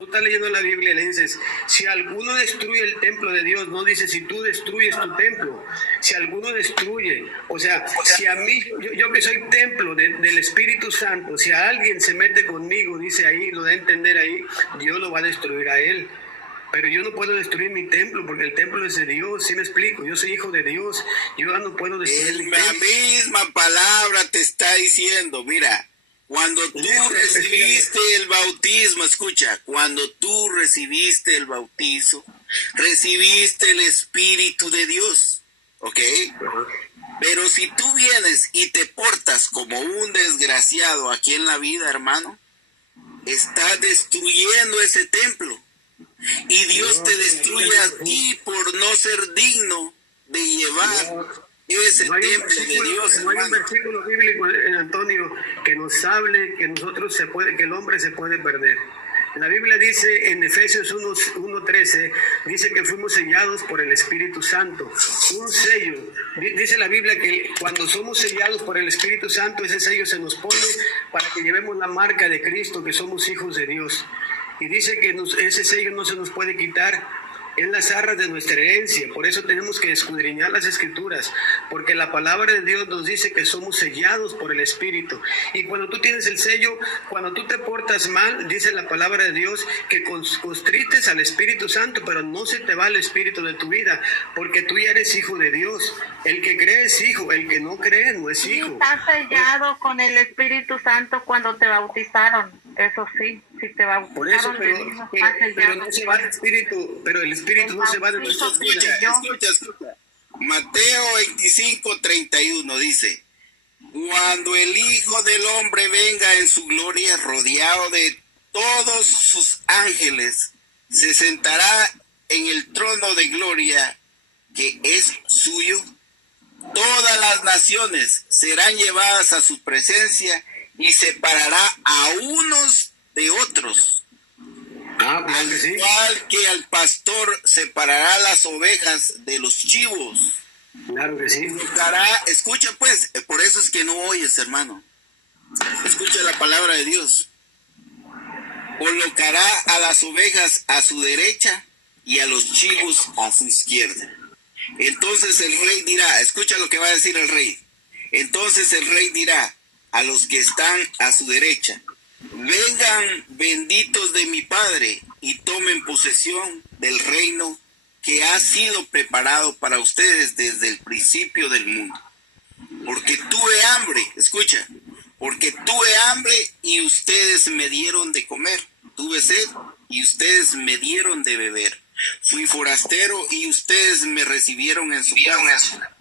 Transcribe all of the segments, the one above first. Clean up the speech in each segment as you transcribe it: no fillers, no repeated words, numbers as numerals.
Tú estás leyendo la Biblia y le dices, si alguno destruye el templo de Dios, no dice si tú destruyes tu templo, si alguno destruye, o sea, si a mí, yo que soy templo del Espíritu Santo, si a alguien se mete conmigo, dice ahí, lo da a entender ahí, Dios lo va a destruir a él. Pero yo no puedo destruir mi templo porque el templo es de Dios, ¿sí me explico? Yo soy hijo de Dios, yo no puedo destruir mi templo. La misma palabra te está diciendo, mira. Cuando tú recibiste el bautismo, escucha, cuando tú recibiste el bautizo, recibiste el Espíritu de Dios, ¿ok? Pero si tú vienes y te portas como un desgraciado aquí en la vida, hermano, estás destruyendo ese templo. Y Dios te destruye a ti por no ser digno de llevar ese templo de Dios. No hay un versículo bíblico, Antonio, que nos hable que que el hombre se puede perder. La Biblia dice en Efesios 1:13, dice que fuimos sellados por el Espíritu Santo. Un sello. Dice la Biblia que cuando somos sellados por el Espíritu Santo, ese sello se nos pone para que llevemos la marca de Cristo, que somos hijos de Dios. Y dice que ese sello no se nos puede quitar. En las arras de nuestra herencia. Por eso tenemos que escudriñar las Escrituras, porque la palabra de Dios nos dice que somos sellados por el Espíritu. Y cuando tú tienes el sello, cuando tú te portas mal, dice la palabra de Dios que constrites al Espíritu Santo, pero no se te va el Espíritu de tu vida, porque tú ya eres hijo de Dios. El que cree es hijo, el que no cree no es hijo. Estás sellado con el Espíritu Santo cuando te bautizaron. Eso sí, si te bautizaron. Por eso, pero no se va el Espíritu, pero el Espíritu no se va de nuestras vidas. Escucha. Mateo 25:31 dice, cuando el Hijo del Hombre venga en su gloria rodeado de todos sus ángeles, se sentará en el trono de gloria que es suyo. Todas las naciones serán llevadas a su presencia y separará a unos de otros. Claro que sí. Igual que al pastor separará las ovejas de los chivos. Claro que sí. Escucha pues, por eso es que no oyes, hermano. Escucha la palabra de Dios. Colocará a las ovejas a su derecha y a los chivos a su izquierda. Entonces el rey dirá, escucha lo que va a decir el rey. Entonces el rey dirá a los que están a su derecha, vengan benditos de mi Padre y tomen posesión del reino que ha sido preparado para ustedes desde el principio del mundo. Porque tuve hambre, escucha, porque tuve hambre y ustedes me dieron de comer. Tuve sed y ustedes me dieron de beber. Fui forastero y ustedes me recibieron en su casa.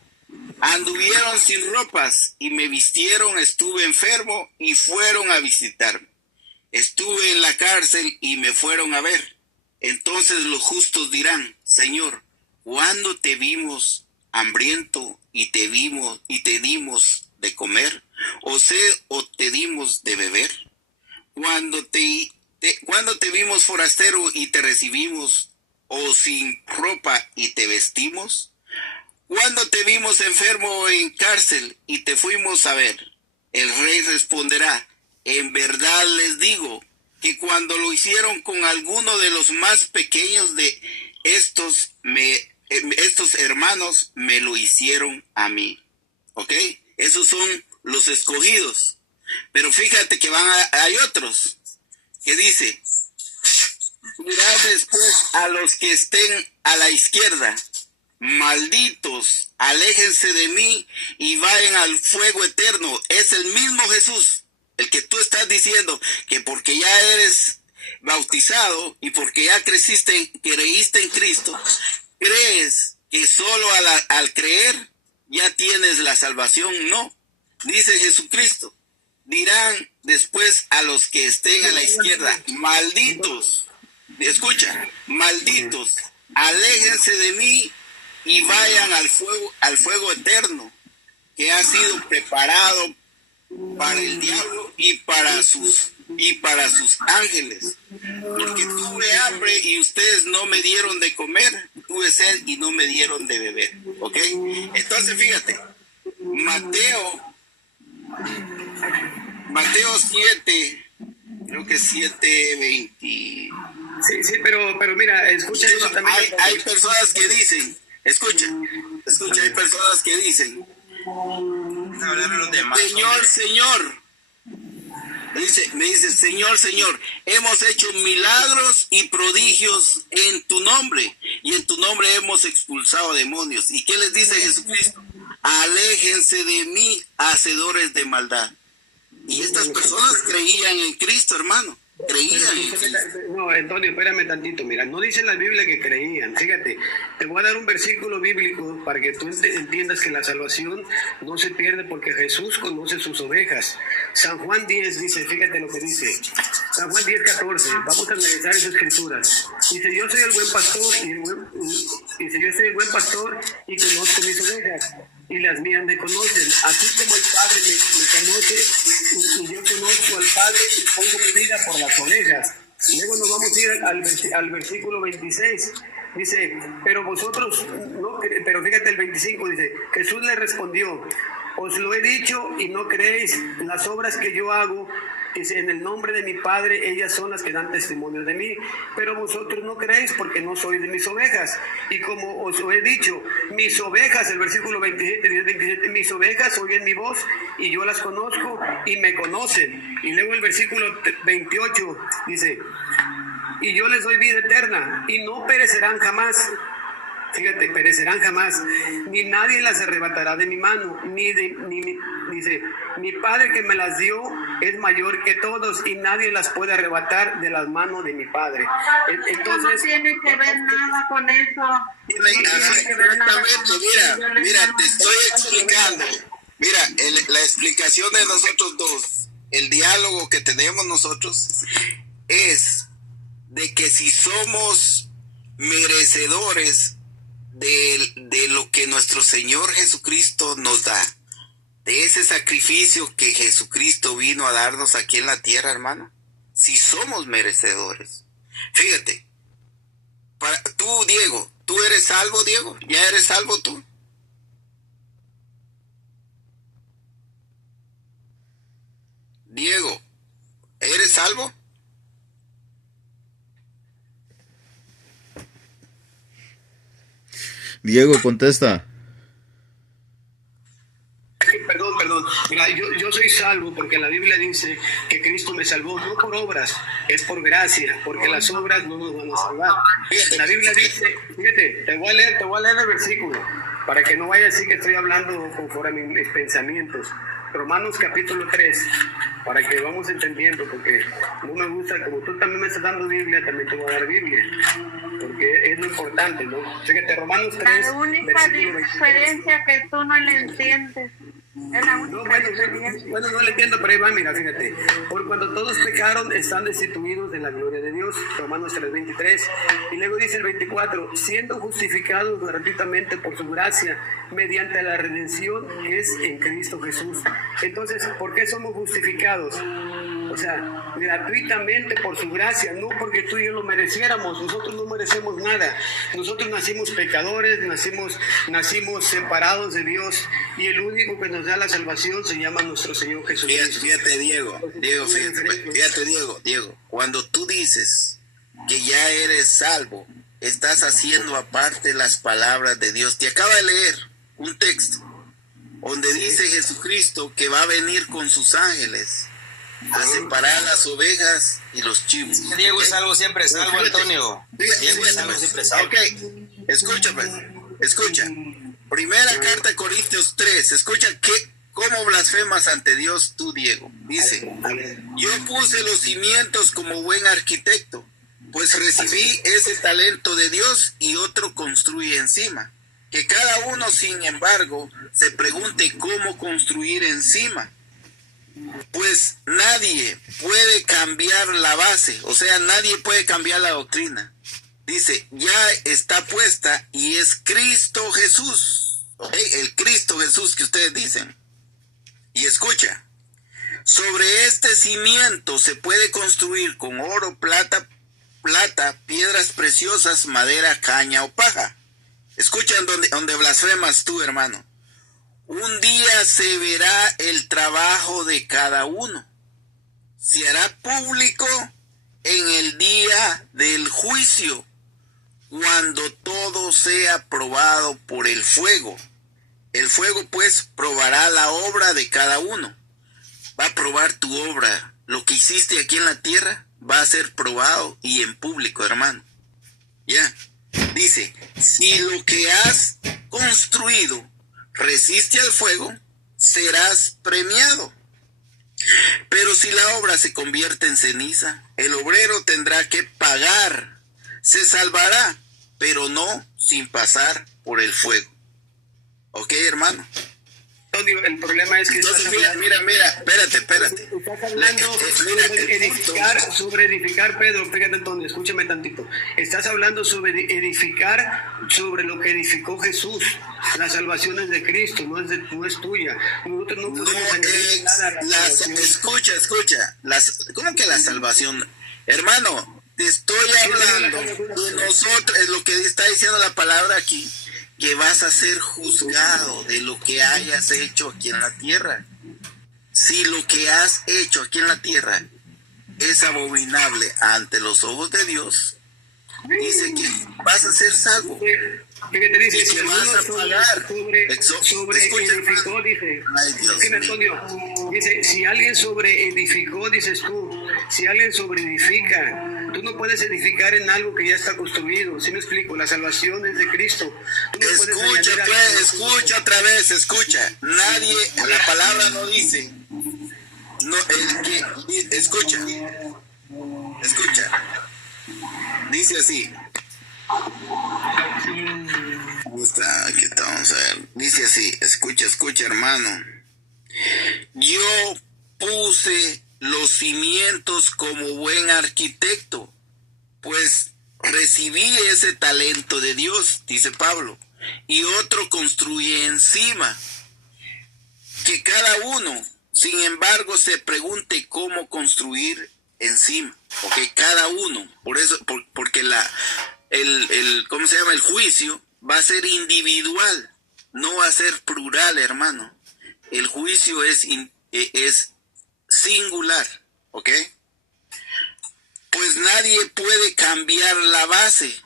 Anduvieron sin ropas y me vistieron, estuve enfermo y fueron a visitarme. Estuve en la cárcel y me fueron a ver. Entonces los justos dirán, Señor, ¿cuándo te vimos hambriento y te dimos de comer? ¿O sed o te dimos de beber? ¿Cuándo te vimos forastero y te recibimos? ¿O sin ropa y te vestimos? ¿Cuándo te vimos enfermo en cárcel y te fuimos a ver? El rey responderá, en verdad les digo que cuando lo hicieron con alguno de los más pequeños de estos hermanos, me lo hicieron a mí. ¿Ok? Esos son los escogidos. Pero fíjate que hay otros que dice, mirad después a los que estén a la izquierda. Malditos, aléjense de mí y vayan al fuego eterno. Es el mismo Jesús, el que tú estás diciendo que porque ya eres bautizado y porque ya creíste en Cristo, crees que solo al creer ya tienes la salvación. No, dice Jesucristo, dirán después a los que estén a la izquierda, malditos, escucha, malditos, aléjense de mí y vayan al fuego eterno que ha sido preparado para el diablo y para sus ángeles. Porque tuve hambre y ustedes no me dieron de comer, tuve sed y no me dieron de beber. ¿Ok? Entonces fíjate, Mateo 7, creo que 7:20. Sí, sí, pero mira, escucha eso también. Hay personas que dicen, escucha, hay personas que dicen, Hablar a los demás. Señor, Señor, me dice, Señor, Señor, hemos hecho milagros y prodigios en tu nombre, y en tu nombre hemos expulsado demonios. ¿Y qué les dice Jesucristo? Aléjense de mí, hacedores de maldad. Y estas personas creían en Cristo, hermano. Creían en Cristo. No, Antonio, espérame tantito. Mira, no dice en la Biblia que creían. Fíjate, te voy a dar un versículo bíblico para que tú entiendas que la salvación no se pierde porque Jesús conoce sus ovejas. San Juan 10 dice, fíjate lo que dice. San Juan 10, 14. Vamos a analizar esas escrituras. Dice, yo soy el buen pastor dice, yo soy el buen pastor y conozco mis ovejas. Y las mías me conocen, así como el Padre me conoce, y yo conozco al Padre y pongo mi vida por las ovejas. Luego nos vamos a ir al versículo 26. Dice, pero vosotros, no, pero fíjate el 25, dice, Jesús le respondió, os lo he dicho y no creéis, las obras que yo hago, dice, en el nombre de mi Padre, ellas son las que dan testimonio de mí, pero vosotros no creéis porque no sois de mis ovejas. Y como os lo he dicho, mis ovejas, el versículo 27, 27, mis ovejas oyen mi voz y yo las conozco y me conocen. Y luego el versículo 28 dice, y yo les doy vida eterna y no perecerán jamás. Fíjate, perecerán jamás, ni nadie las arrebatará de mi mano, dice, mi Padre que me las dio es mayor que todos y nadie las puede arrebatar de las manos de mi Padre. Entonces, no tiene que ver nada con eso. Mira, te estoy explicando. Mira, la explicación de nosotros dos, el diálogo que tenemos nosotros es de que si somos merecedores de lo que nuestro Señor Jesucristo nos da, de ese sacrificio que Jesucristo vino a darnos aquí en la tierra, hermano, si somos merecedores. Fíjate, tú, Diego, ¿tú eres salvo, Diego? ¿Ya eres salvo tú? Diego, ¿eres salvo? Diego, contesta. Perdón. Mira, yo soy salvo porque la Biblia dice que Cristo me salvó, no por obras, es por gracia, porque las obras no nos van a salvar. La Biblia dice, fíjate, te voy a leer el versículo, para que no vaya a decir que estoy hablando conforme a mis pensamientos. Romanos capítulo 3, para que vamos entendiendo, porque no me gusta, como tú también me estás dando Biblia, también te voy a dar Biblia, porque es lo importante, ¿no? Fíjate, Romanos 3, la única diferencia que tú no le entiendes. Es la única diferencia. Bueno, no le entiendo, pero ahí va, mira, fíjate. Por cuando todos pecaron, están destituidos de la gloria de Dios. Romanos 3:23. Y luego dice el 24, siendo justificados gratuitamente por su gracia, mediante la redención que es en Cristo Jesús. Entonces, ¿por qué somos justificados? O sea, gratuitamente por su gracia, no porque tú y yo lo mereciéramos. Nosotros no merecemos nada. Nosotros nacimos pecadores, nacimos separados de Dios, y el único que nos da la salvación se llama nuestro Señor Jesucristo. Fíjate, Diego, cuando tú dices que ya eres salvo, estás haciendo aparte las palabras de Dios. Te acaba de leer un texto donde dice Jesucristo que va a venir con sus ángeles a separar las ovejas y los chivos. Diego es salvo, siempre es salvo, Antonio. Diego es salvo, siempre es salvo. Ok, escucha. Primera carta de Corintios 3, escucha cómo blasfemas ante Dios tú, Diego. Dice, yo puse los cimientos como buen arquitecto, pues recibí ese talento de Dios y otro construye encima. Que cada uno, sin embargo, se pregunte cómo construir encima. Pues nadie puede cambiar la base, o sea, nadie puede cambiar la doctrina. Dice, ya está puesta y es Cristo Jesús, ¿okay? El Cristo Jesús que ustedes dicen. Y escucha, sobre este cimiento se puede construir con oro, plata, piedras preciosas, madera, caña o paja. Escuchan donde blasfemas tú, hermano. Un día se verá el trabajo de cada uno. Se hará público en el día del juicio, cuando todo sea probado por el fuego. El fuego pues probará la obra de cada uno. Va a probar tu obra. Lo que hiciste aquí en la tierra va a ser probado y en público, hermano. Ya. Dice, si lo que has construido resiste al fuego, serás premiado. Pero si la obra se convierte en ceniza, el obrero tendrá que pagar. Se salvará, pero no sin pasar por el fuego. ¿Ok, hermano? Antonio, el problema es que entonces, mira, espérate. Estás hablando sobre edificar, Pedro, fíjate, Antonio, escúchame tantito. Estás hablando sobre edificar, sobre lo que edificó Jesús. La salvación es de Cristo, no es tuya. Nosotros no podemos añadir nada a la salvación. Escucha. ¿Cómo que la salvación? Hermano, te estoy hablando de nosotros, es lo que está diciendo la palabra aquí, que vas a ser juzgado de lo que hayas hecho aquí en la tierra. Si lo que has hecho aquí en la tierra es abominable ante los ojos de Dios, dice que vas a ser salvo. Fíjate, dice, si vas a pagar sobre edificó, dice. Fíjate, Antonio, dice, si alguien sobre edificó, dices tú, si alguien sobre edifica, tú no puedes edificar en algo que ya está construido. ¿Sí me explico? La salvación es de Cristo. Tú no escucha otra vez, escucha. Nadie, la palabra no dice. No, escucha. Dice así. Aquí estamos a ver. Dice así, escucha, hermano. Yo puse los cimientos como buen arquitecto, pues recibí ese talento de Dios, dice Pablo, y otro construye encima. Que cada uno, sin embargo, se pregunte cómo construir encima. Porque cada uno, porque ¿cómo se llama? El juicio va a ser individual, no va a ser plural, hermano. El juicio es singular, ¿ok? Pues nadie puede cambiar la base.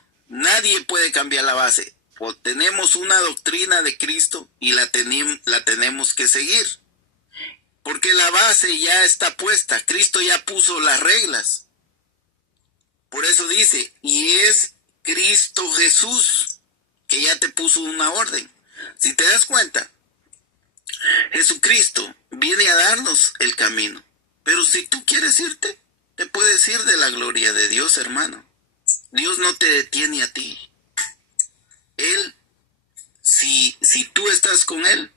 Pues tenemos una doctrina de Cristo y la tenemos que seguir. Porque la base ya está puesta. Cristo ya puso las reglas. Por eso dice, y es Cristo Jesús que ya te puso una orden. Si te das cuenta, Jesucristo viene a darnos el camino. Pero si tú quieres irte, te puedes ir de la gloria de Dios, hermano. Dios no te detiene a ti. Él, si tú estás con Él,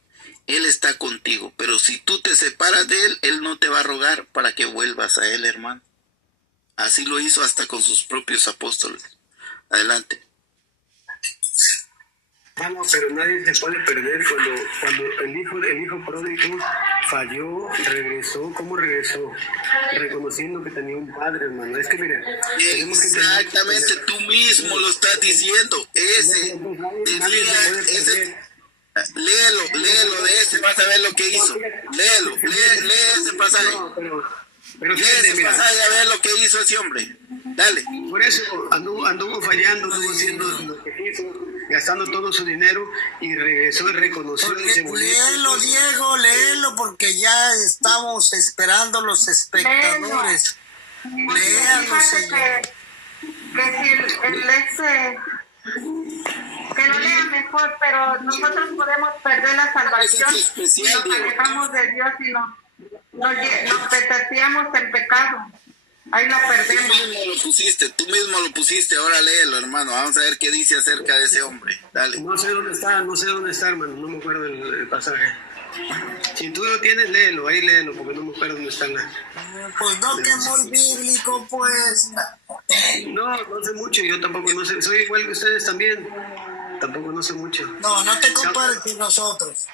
Él está contigo. Pero si tú te separas de Él, Él no te va a rogar para que vuelvas a Él, hermano. Así lo hizo hasta con sus propios apóstoles. Adelante. Vamos, pero nadie se puede perder cuando el hijo pródigo falló, regresó. ¿Cómo regresó? Reconociendo que tenía un padre, hermano. Es que mira, exactamente, tú mismo lo estás diciendo. Léelo de ese, vas a ver lo que hizo. Lee ese pasaje. Pero lee ese pasaje a ver lo que hizo ese hombre. Dale. Por eso anduvo fallando, anduvo haciendo lo que hizo, gastando todo su dinero y regresó y reconoció. Léelo, Diego, léelo, porque ya estamos esperando los espectadores. Léalo, señor. Que lo lea mejor, pero nosotros podemos perder la salvación si nos alejamos de Dios y nos pervertíamos en pecado. Ahí la perdemos. Tú mismo lo pusiste, ahora léelo, hermano. Vamos a ver qué dice acerca de ese hombre. Dale. No sé dónde está, hermano, no me acuerdo el pasaje. Si tú lo tienes, léelo, porque no me acuerdo dónde está Pues no, que es muy bíblico, pues. No sé mucho, yo tampoco no sé, soy igual que ustedes también. Tampoco no sé mucho. No te compares con nosotros.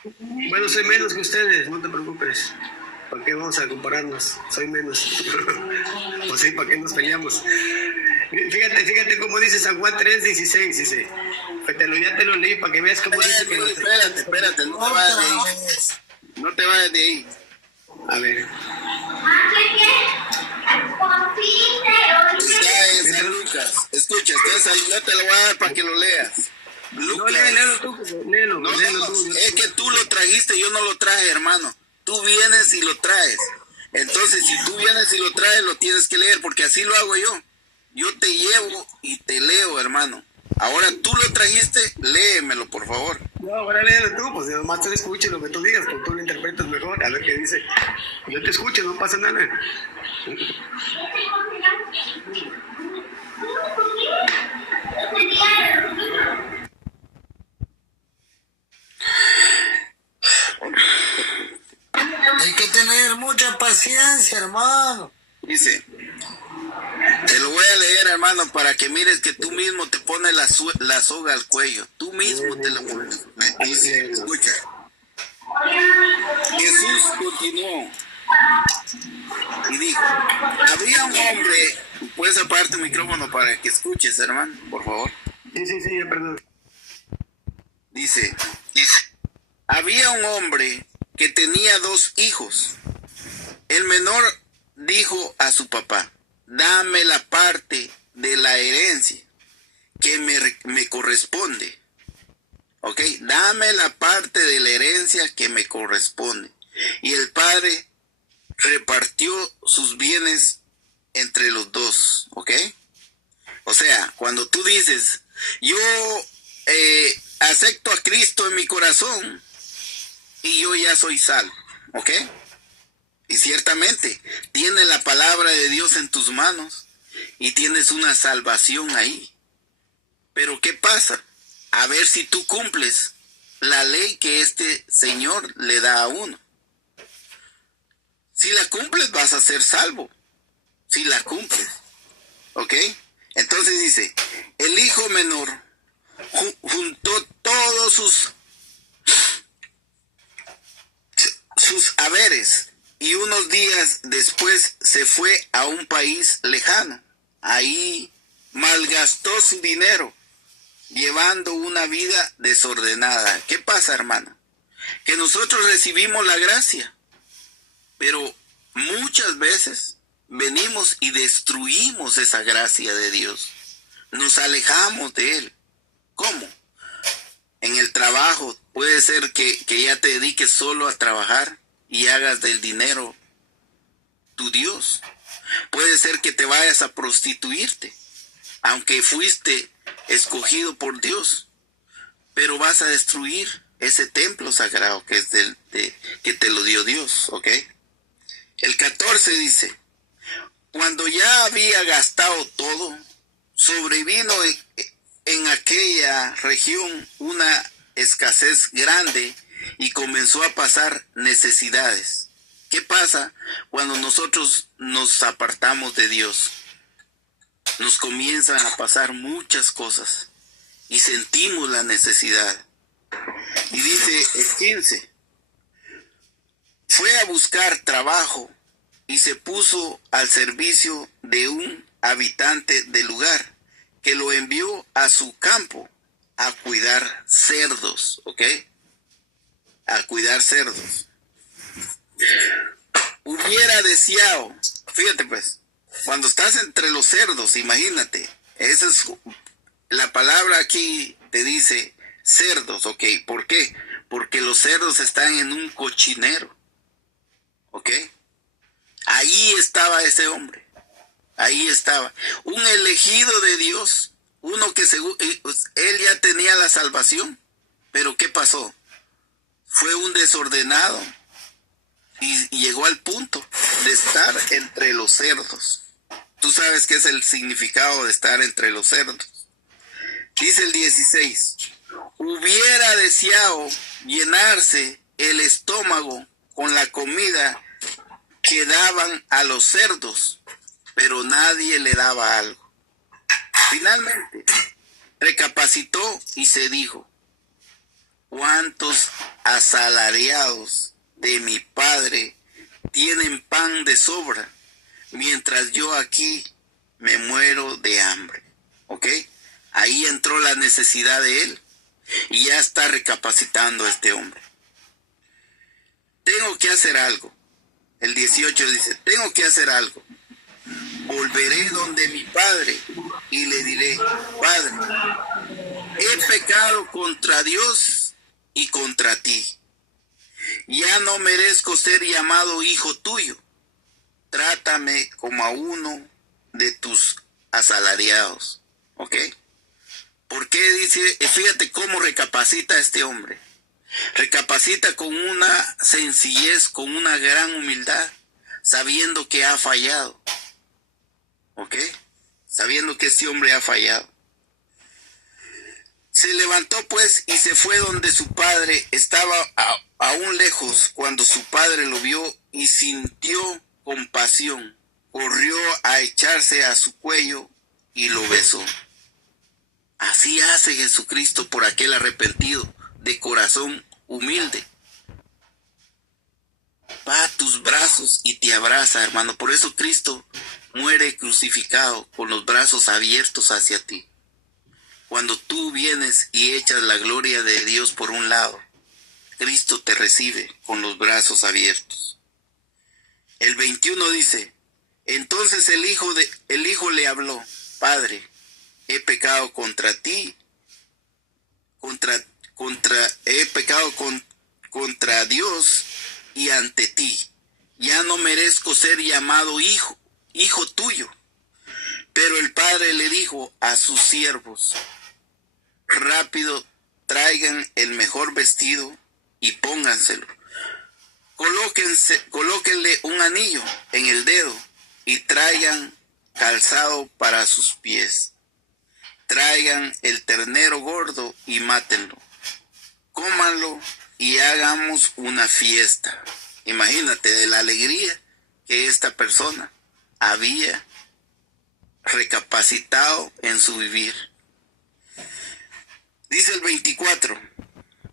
Bueno, soy menos que ustedes, no te preocupes. ¿Para qué vamos a compararnos? Soy menos. Pues sí, ¿para qué nos peleamos? Fíjate cómo dice San Juan 3:16, dice. Ya te lo leí para que veas cómo dice que... Espérate, no te vayas de ahí. A ver. Lucas, escucha, yo te lo voy a dar para que lo leas. No, Lucas. léelo tú, léelo, No, léelo tú. es que tú lo trajiste, yo no lo traje, hermano. Tú vienes y lo traes. Entonces, si tú vienes y lo traes, lo tienes que leer, porque así lo hago yo. Yo te llevo y te leo, hermano. Ahora tú lo trajiste, léemelo, por favor. No, ahora léelo tú, pues nomás tú escuches lo que tú digas, pues tú lo interpretas mejor, a ver qué dice. Yo te escucho, no pasa nada. Hay que tener mucha paciencia, hermano. Dice, te lo voy a leer, hermano, para que mires que tú mismo te pones la soga al cuello. Tú mismo te la pones. Dice, escucha. Jesús continuó y dijo, había un hombre, puedes aparte el micrófono para que escuches, hermano, por favor. Sí, perdón. Dice, había un hombre que tenía 2 hijos. El menor dijo a su papá, dame la parte de la herencia que me corresponde. ¿Ok? Dame la parte de la herencia que me corresponde. Y el padre repartió sus bienes entre los 2. ¿Ok? O sea, cuando tú dices, yo acepto a Cristo en mi corazón y yo ya soy salvo. ¿Ok? Y ciertamente tienes la palabra de Dios en tus manos y tienes una salvación ahí. Pero ¿qué pasa? A ver si tú cumples la ley que este Señor le da a uno. Si la cumples vas a ser salvo. Si la cumples. ¿Ok? Entonces dice, el hijo menor juntó todos sus haberes y unos días después se fue a un país lejano. Ahí malgastó su dinero, llevando una vida desordenada. ¿Qué pasa, hermano? Que nosotros recibimos la gracia, pero muchas veces venimos y destruimos esa gracia de Dios. Nos alejamos de Él. ¿Cómo? En el trabajo puede ser que ya te dediques solo a trabajar y hagas del dinero tu Dios. Puede ser que te vayas a prostituirte, aunque fuiste escogido por Dios, pero vas a destruir ese templo sagrado que es que te lo dio Dios, ¿ok? El 14 dice, cuando ya había gastado todo, sobrevino en aquella región una escasez grande y comenzó a pasar necesidades. ¿Qué pasa cuando nosotros nos apartamos de Dios? Nos comienzan a pasar muchas cosas y sentimos la necesidad. Y dice el 15, fue a buscar trabajo y se puso al servicio de un habitante del lugar que lo envió a su campo a cuidar cerdos, ¿ok? A cuidar cerdos. Hubiera deseado, fíjate pues, cuando estás entre los cerdos, imagínate, esa es la palabra aquí te dice cerdos, ¿ok? ¿Por qué? Porque los cerdos están en un cochinero, ¿ok? Ahí estaba ese hombre, ahí estaba, un elegido de Dios, uno que según él ya tenía la salvación, pero ¿qué pasó? Fue un desordenado y llegó al punto de estar entre los cerdos. Tú sabes qué es el significado de estar entre los cerdos. Dice el 16, hubiera deseado llenarse el estómago con la comida que daban a los cerdos, pero nadie le daba algo. Finalmente, recapacitó y se dijo, ¿cuántos asalariados de mi padre tienen pan de sobra, mientras yo aquí me muero de hambre? ¿Ok? Ahí entró la necesidad de él y ya está recapacitando este hombre. Tengo que hacer algo. El 18 dice, tengo que hacer algo. volveré donde mi padre y le diré: Padre, he pecado contra Dios y contra ti. Ya no merezco ser llamado hijo tuyo. Trátame como a uno de tus asalariados. ¿Ok? ¿Por qué dice? Fíjate cómo recapacita este hombre. Recapacita con una sencillez, con una gran humildad, sabiendo que ha fallado. ¿Ok? Sabiendo que este hombre ha fallado. Se levantó pues y se fue donde su padre. Estaba aún lejos cuando su padre lo vio y sintió compasión. Corrió a echarse a su cuello y lo besó. Así hace Jesucristo por aquel arrepentido, de corazón humilde. Va a tus brazos y te abraza, hermano. Por eso Cristo muere crucificado con los brazos abiertos hacia ti. Cuando tú vienes y echas la gloria de Dios por un lado, Cristo te recibe con los brazos abiertos. El 21 dice: entonces el hijo le habló: Padre, he pecado contra ti, he pecado contra Dios y ante ti. Ya no merezco ser llamado hijo tuyo. Pero el padre le dijo a sus siervos: rápido, traigan el mejor vestido y pónganselo. Colóquenle un anillo en el dedo y traigan calzado para sus pies. Traigan el ternero gordo y mátenlo. Cómanlo y hagamos una fiesta. Imagínate de la alegría que esta persona había recapacitado en su vivir. Dice el 24: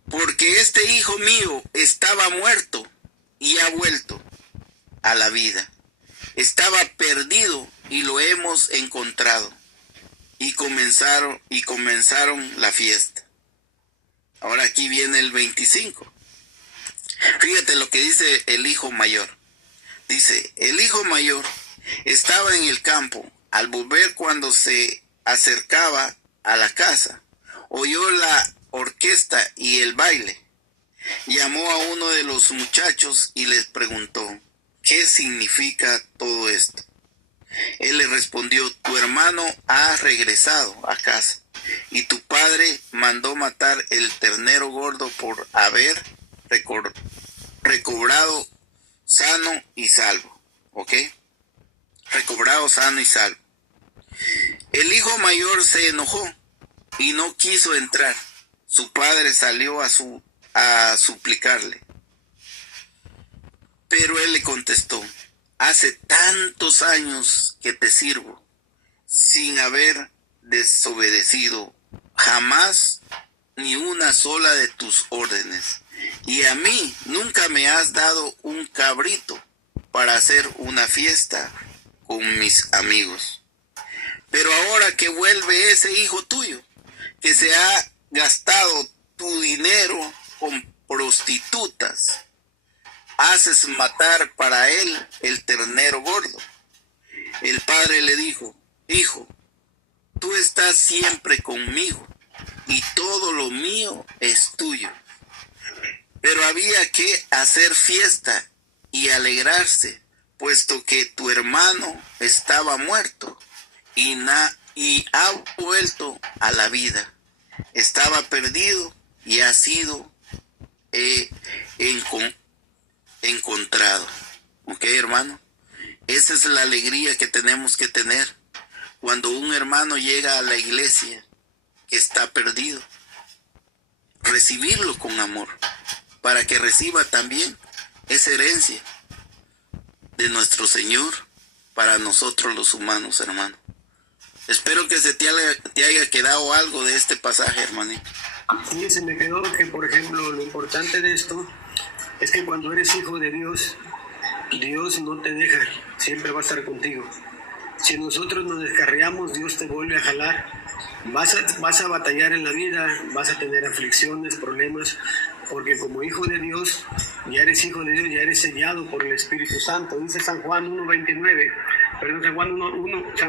porque este hijo mío estaba muerto y ha vuelto a la vida. Estaba perdido y lo hemos encontrado. Y comenzaron la fiesta. Ahora aquí viene el 25. Fíjate lo que dice el hijo mayor. Dice: el hijo mayor estaba en el campo. Al volver, cuando se acercaba a la casa, oyó la orquesta y el baile. Llamó a uno de los muchachos y les preguntó: ¿qué significa todo esto? Él le respondió: tu hermano ha regresado a casa y tu padre mandó matar el ternero gordo por haber recobrado sano y salvo. ¿Ok? Recobrado sano y salvo. El hijo mayor se enojó y no quiso entrar. Su padre salió a suplicarle. Pero él le contestó: hace tantos años que te sirvo, sin haber desobedecido jamás ni una sola de tus órdenes. Y a mí nunca me has dado un cabrito para hacer una fiesta con mis amigos. Pero ahora que vuelve ese hijo tuyo, que se ha gastado tu dinero con prostitutas, haces matar para él el ternero gordo. El padre le dijo: hijo, tú estás siempre conmigo y todo lo mío es tuyo. Pero había que hacer fiesta y alegrarse, puesto que tu hermano estaba muerto y ha vuelto a la vida. Estaba perdido y ha sido encontrado. ¿Ok, hermano? Esa es la alegría que tenemos que tener cuando un hermano llega a la iglesia que está perdido. Recibirlo con amor, para que reciba también esa herencia de nuestro Señor para nosotros los humanos, hermano. Espero que te haya quedado algo de este pasaje, hermanito. Sí, se me quedó que, por ejemplo, lo importante de esto es que cuando eres hijo de Dios, Dios no te deja, siempre va a estar contigo. Si nosotros nos descarriamos, Dios te vuelve a jalar. Vas a batallar en la vida, vas a tener aflicciones, problemas, porque como hijo de Dios, ya eres hijo de Dios, ya eres sellado por el Espíritu Santo. Dice San Juan 1:29, perdón, San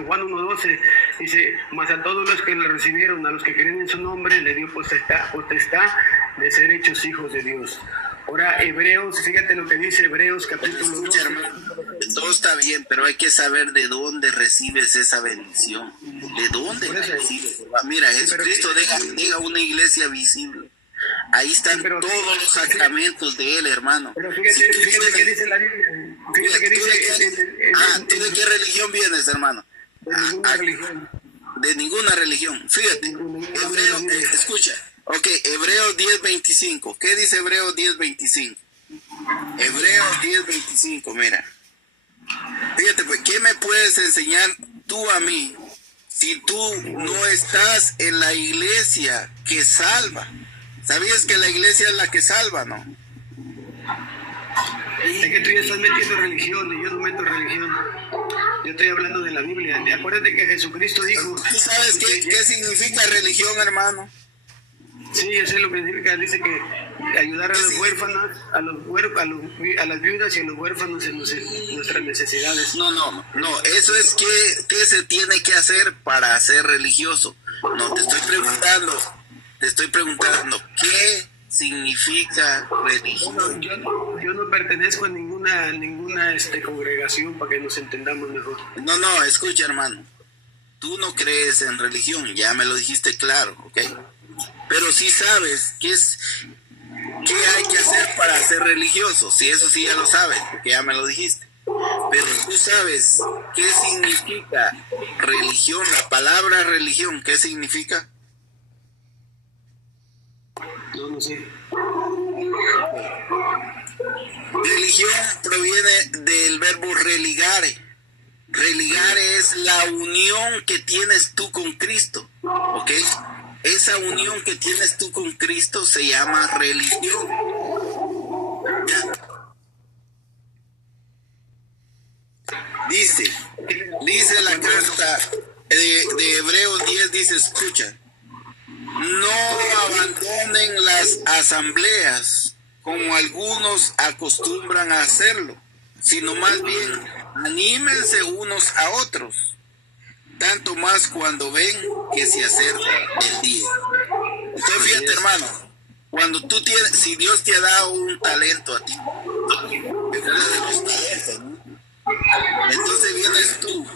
Juan 1:12 dice, mas a todos los que le recibieron, a los que creen en su nombre, le dio potestad de ser hechos hijos de Dios. Ahora Hebreos, fíjate lo que dice Hebreos capítulo 2. Escucha, hermano, todo está bien, pero hay que saber de dónde recibes esa bendición. ¿De dónde la recibes? Mira, Jesucristo deja una iglesia visible. Ahí están todos los sacramentos de Él, hermano. Pero fíjate que dice la Biblia. Fíjate que dice... ¿Tú de qué religión vienes, hermano? De ninguna religión. De ninguna religión. Fíjate, escucha. Ok, Hebreos 10:25. ¿Qué dice Hebreos 10:25? Hebreos 10:25, mira. Fíjate, pues, ¿qué me puedes enseñar tú a mí si tú no estás en la iglesia que salva? ¿Sabías que la iglesia es la que salva, no? Es que tú ya estás metiendo religión y yo no meto religión. Yo estoy hablando de la Biblia. Acuérdate que Jesucristo dijo... ¿Tú sabes qué significa religión, hermano? Sí, yo sé lo que significa. Dice que ayudar a los huérfanos, a las viudas y a los huérfanos en nuestras necesidades. No, eso es que se tiene que hacer para ser religioso. No, te estoy preguntando, ¿qué significa religión? Yo no pertenezco a ninguna congregación, para que nos entendamos mejor. No, escucha, hermano. Tú no crees en religión, ya me lo dijiste claro, ¿ok? Pero sí sabes qué hay que hacer para ser religioso. Sí, eso sí ya lo sabes, porque ya me lo dijiste. Pero tú sabes qué significa religión, la palabra religión, ¿qué significa? No sé. Religión proviene del verbo religare. Religare es la unión que tienes tú con Cristo, ¿ok? Esa unión que tienes tú con Cristo se llama religión. ¿Ya? Dice la carta de Hebreos 10, dice, escucha, no abandonen las asambleas como algunos acostumbran a hacerlo, sino más bien anímense unos a otros, tanto más cuando ven que se acerca el día. Entonces fíjate, hermano, cuando tú tienes, si Dios te ha dado un talento a ti, de los talentos, ¿no? Entonces vienes tú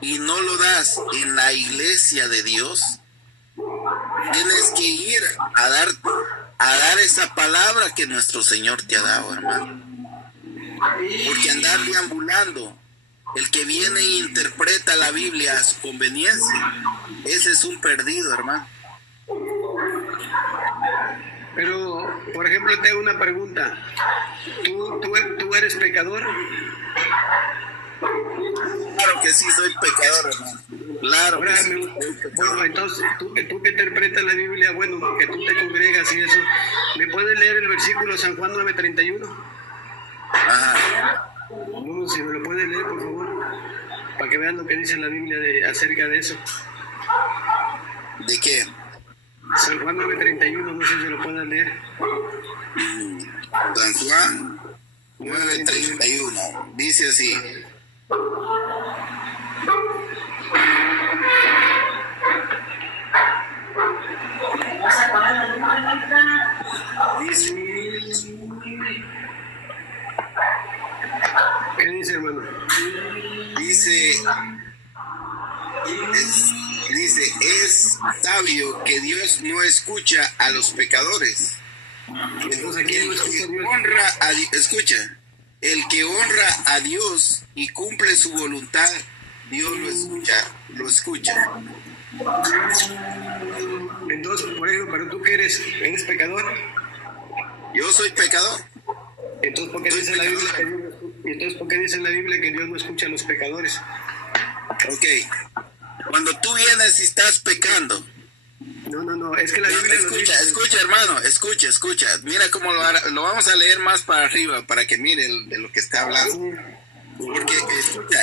y no lo das en la iglesia de Dios, tienes que ir a dar esa palabra que nuestro Señor te ha dado, hermano. Porque andar deambulando, el que viene e interpreta la Biblia a su conveniencia, ese es un perdido, hermano. Pero, por ejemplo, te hago una pregunta. ¿Tú eres pecador? Claro que sí, soy pecador, hermano. Claro. Ahora, que sí. bueno, entonces, tú que interpretas la Biblia, bueno, que tú te congregas y eso, ¿me puedes leer el versículo San Juan 9:31? Ajá. No, si me lo puedes leer, por favor, para que vean lo que dice la Biblia acerca de eso. ¿De qué? San Juan 9:31, no sé si lo puedes leer. San Juan 9:31, dice así. ¿Qué dice, hermano? Dice, es sabio que Dios no escucha a los pecadores. Entonces, ¿quién no escucha a Dios? Escucha, el que honra a Dios y cumple su voluntad, Dios lo escucha. Entonces, por ejemplo, pero tú que eres pecador. Yo soy pecador. Entonces, ¿por qué dice la Biblia que Dios no escucha a los pecadores? Ok. Cuando tú vienes y estás pecando. No, es que la Biblia Escucha, hermano, escucha. Mira cómo lo vamos a leer más para arriba para que mire de lo que está hablando. Porque, escucha,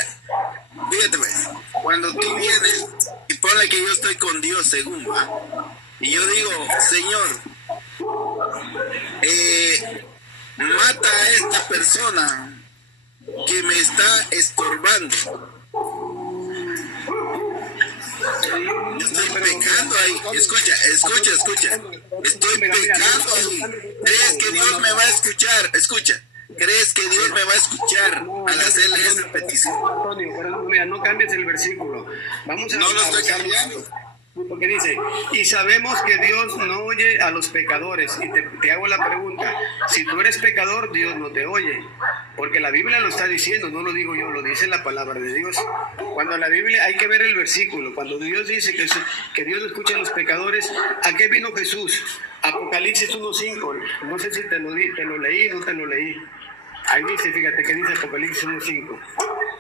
fíjate, pues, cuando tú vienes y ponle que yo estoy con Dios según, ¿va? Y yo digo, Señor, mata a esta persona que me está estorbando. estoy pecando ahí. Escucha. Estoy pecando ahí. ¿Crees que Dios me va a escuchar? Escucha. ¿Crees que Dios me va a escuchar al hacerle esa petición? Antonio, pero mira, no cambies el versículo. Vamos a No lo estoy cambiando. Porque dice, y sabemos que Dios no oye a los pecadores. Y te hago la pregunta, si tú eres pecador, Dios no te oye. Porque la Biblia lo está diciendo, no lo digo yo, lo dice la palabra de Dios. Cuando la Biblia, hay que ver el versículo, cuando Dios dice que Dios escucha a los pecadores, ¿a qué vino Jesús? Apocalipsis 1.5, no sé si te lo leí, no te lo leí. Ahí dice, fíjate que dice Apocalipsis 1.5.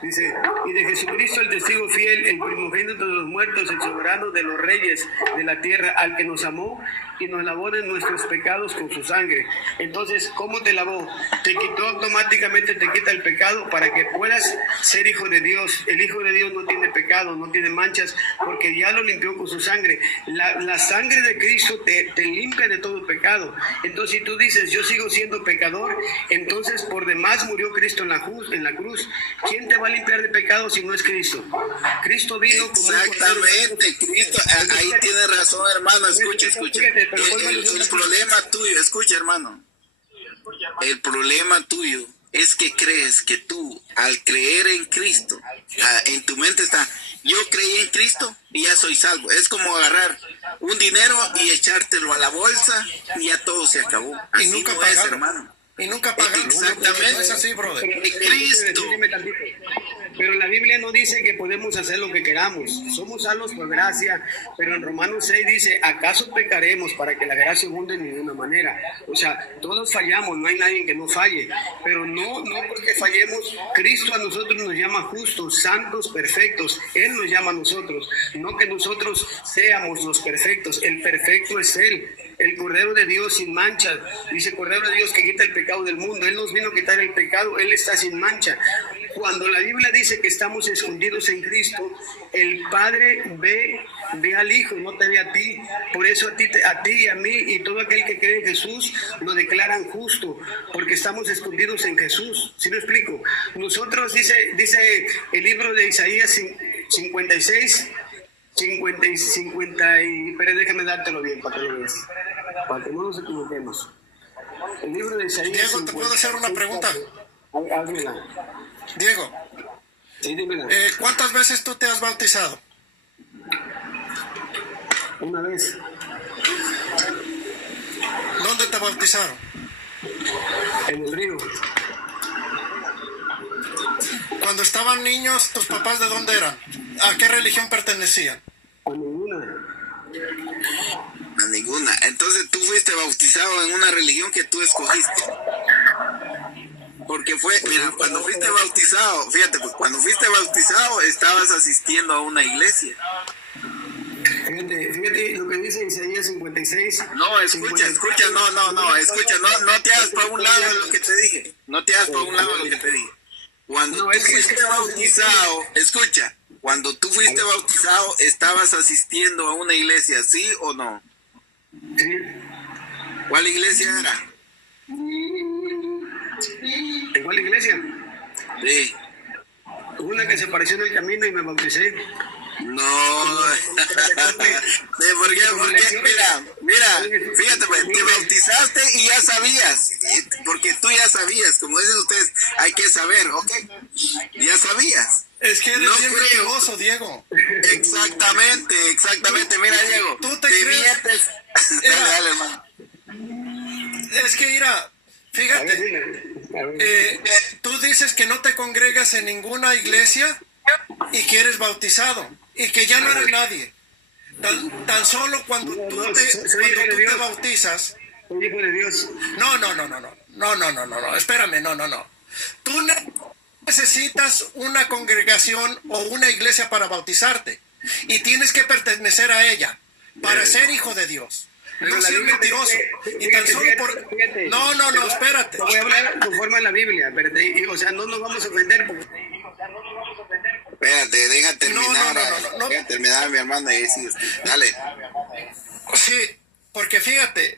Dice, y de Jesucristo el testigo fiel, el primogénito de los muertos, el soberano de los reyes de la tierra, al que nos amó y nos lavó de nuestros pecados con su sangre. Entonces, ¿cómo te lavó? Te quitó automáticamente, te quita el pecado para que puedas ser hijo de Dios. El hijo de Dios no tiene pecado, no tiene manchas, porque ya lo limpió con su sangre. La sangre de Cristo te limpia de todo pecado. Entonces, si tú dices, yo sigo siendo pecador, entonces por demás murió Cristo en la cruz. ¿Quién te va a limpiar de pecado si no es Cristo? Cristo vino como exactamente, Cristo, ahí tiene razón, hermano. Escucha. El problema tuyo, escucha, hermano. El problema tuyo es que crees que tú, al creer en Cristo, en tu mente está, yo creí en Cristo y ya soy salvo. Es como agarrar un dinero y echártelo a la bolsa y ya todo se acabó. Así nunca no pagaron. es, hermano. Y nunca pagamos. Exactamente. No es así, brother. Cristo. Pero la Biblia no dice que podemos hacer lo que queramos. Somos salvos por gracia, pero en Romanos 6 dice, ¿acaso pecaremos para que la gracia abunde de ninguna manera? O sea, todos fallamos, no hay nadie que no falle, pero no porque fallemos, Cristo a nosotros nos llama justos, santos, perfectos. Él nos llama a nosotros, no que nosotros seamos los perfectos. El perfecto es Él, el Cordero de Dios sin mancha. Dice, Cordero de Dios que quita el pecado del mundo. Él nos vino a quitar el pecado, Él está sin mancha. Cuando la Biblia dice que estamos escondidos en Cristo, el Padre ve al Hijo, no te ve a ti. Por eso a ti y a mí y todo aquel que cree en Jesús lo declaran justo, porque estamos escondidos en Jesús. ¿Sí me explico? Nosotros, dice el libro de Isaías 56, pero déjame dártelo bien para que lo veas, para que no nos equivoquemos. El libro de Isaías. Diego, ¿te puedo hacer una pregunta? Házmela. Diego, Sí, dímela. ¿cuántas veces tú te has bautizado? Una vez. ¿Dónde te bautizaron? En el río. Cuando estaban niños, ¿tus papás de dónde eran? ¿A qué religión pertenecían? A ninguna. A ninguna. Entonces tú fuiste bautizado en una religión que tú escogiste. Porque mira, cuando fuiste bautizado, fíjate, pues cuando fuiste bautizado estabas asistiendo a una iglesia. Fíjate lo que dice Isaías 56. No, escucha, no te hagas para un lado de lo que te dije. No te hagas para un lado de lo que te dije. Cuando tú fuiste bautizado, escucha, cuando tú fuiste bautizado, ¿estabas asistiendo a una iglesia, sí o no? Sí. ¿Cuál iglesia era? ¿En cuál iglesia? Sí. Una que se apareció en el camino y me bauticé. No. ¿Por qué? Mira, fíjate, pues, te bautizaste y ya sabías, porque tú ya sabías, como dicen ustedes, hay que saber, ¿ok? Ya sabías. Es que eres bien mentiroso, Diego. Exactamente. Mira, Diego, ¿Tú te crees? mientes. Dale, hermano. Es que, mira, fíjate, tú dices que no te congregas en ninguna iglesia y que eres bautizado y que ya no eres nadie. Tan solo cuando tú te bautizas. Soy hijo de Dios. No, espérame, no. Tú necesitas una congregación o una iglesia para bautizarte y tienes que pertenecer a ella para ser hijo de Dios. No seas mentiroso. Y tan solo por... No, espérate. Voy a hablar conforme a la Biblia, o sea, no nos vamos a ofender porque... Espérate, deja terminar. No. Deja terminar, mi hermano, y sí, dale. Sí, porque fíjate,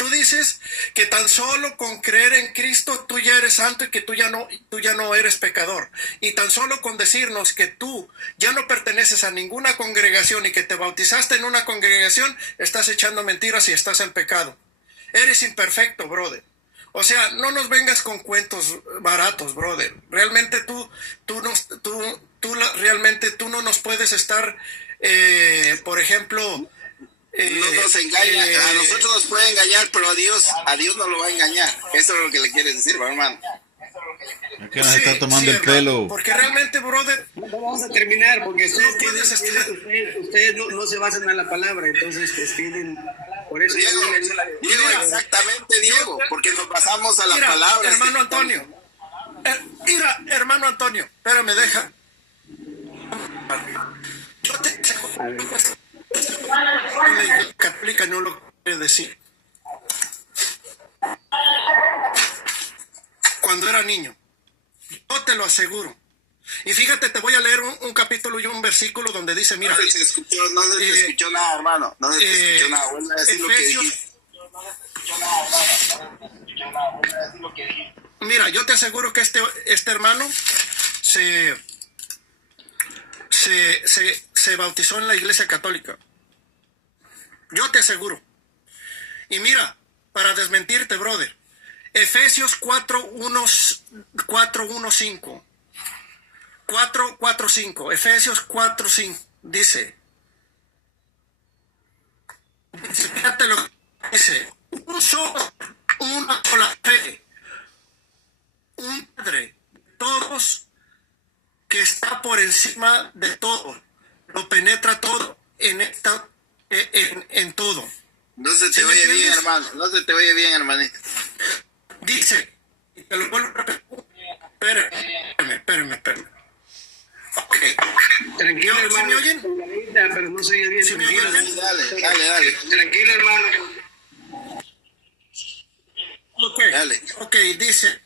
tú dices que tan solo con creer en Cristo tú ya eres santo y que tú ya no eres pecador. Y tan solo con decirnos que tú ya no perteneces a ninguna congregación y que te bautizaste en una congregación, estás echando mentiras y estás en pecado. Eres imperfecto, brother. O sea, no nos vengas con cuentos baratos, brother. Realmente realmente tú no nos puedes estar, por ejemplo... no nos engaña, a nosotros nos puede engañar, pero a Dios no lo va a engañar. Eso es lo que le quieres decir, hermano. Es que nos está tomando el pelo. Porque realmente, brother... Vamos a terminar, porque ustedes no se basan en la palabra, entonces pues tienen... Por eso Diego, exactamente, Diego, porque nos basamos a la palabra. Hermano Antonio, hermano Antonio, espérame, deja. Yo te católica no lo quiere decir. Cuando era niño, yo te lo aseguro. Y fíjate, te voy a leer un capítulo y un versículo donde dice, mira... No se te escuchó nada, hermano. No se te escuchó nada. Vuelve a decir lo que dijiste. Mira, yo te aseguro que este hermano se bautizó en la iglesia católica. Yo te aseguro. Y mira, para desmentirte, brother, Efesios 4:1-5. 4:5, Efesios 4:5 dice, fíjate lo que dice, una sola fe, un Padre, todos, que está por encima de todo, lo penetra todo en todo. No se te oye bien, hermano, no se te oye bien, hermanito. Dice, y te lo vuelvo a repetir, espérame. Okay. Tranquilo, hermano. ¿Sí me oyen? Pero no se oye bien. ¿Sí me oyen? Dale. Tranquilo, hermano. Dale. Ok, dice.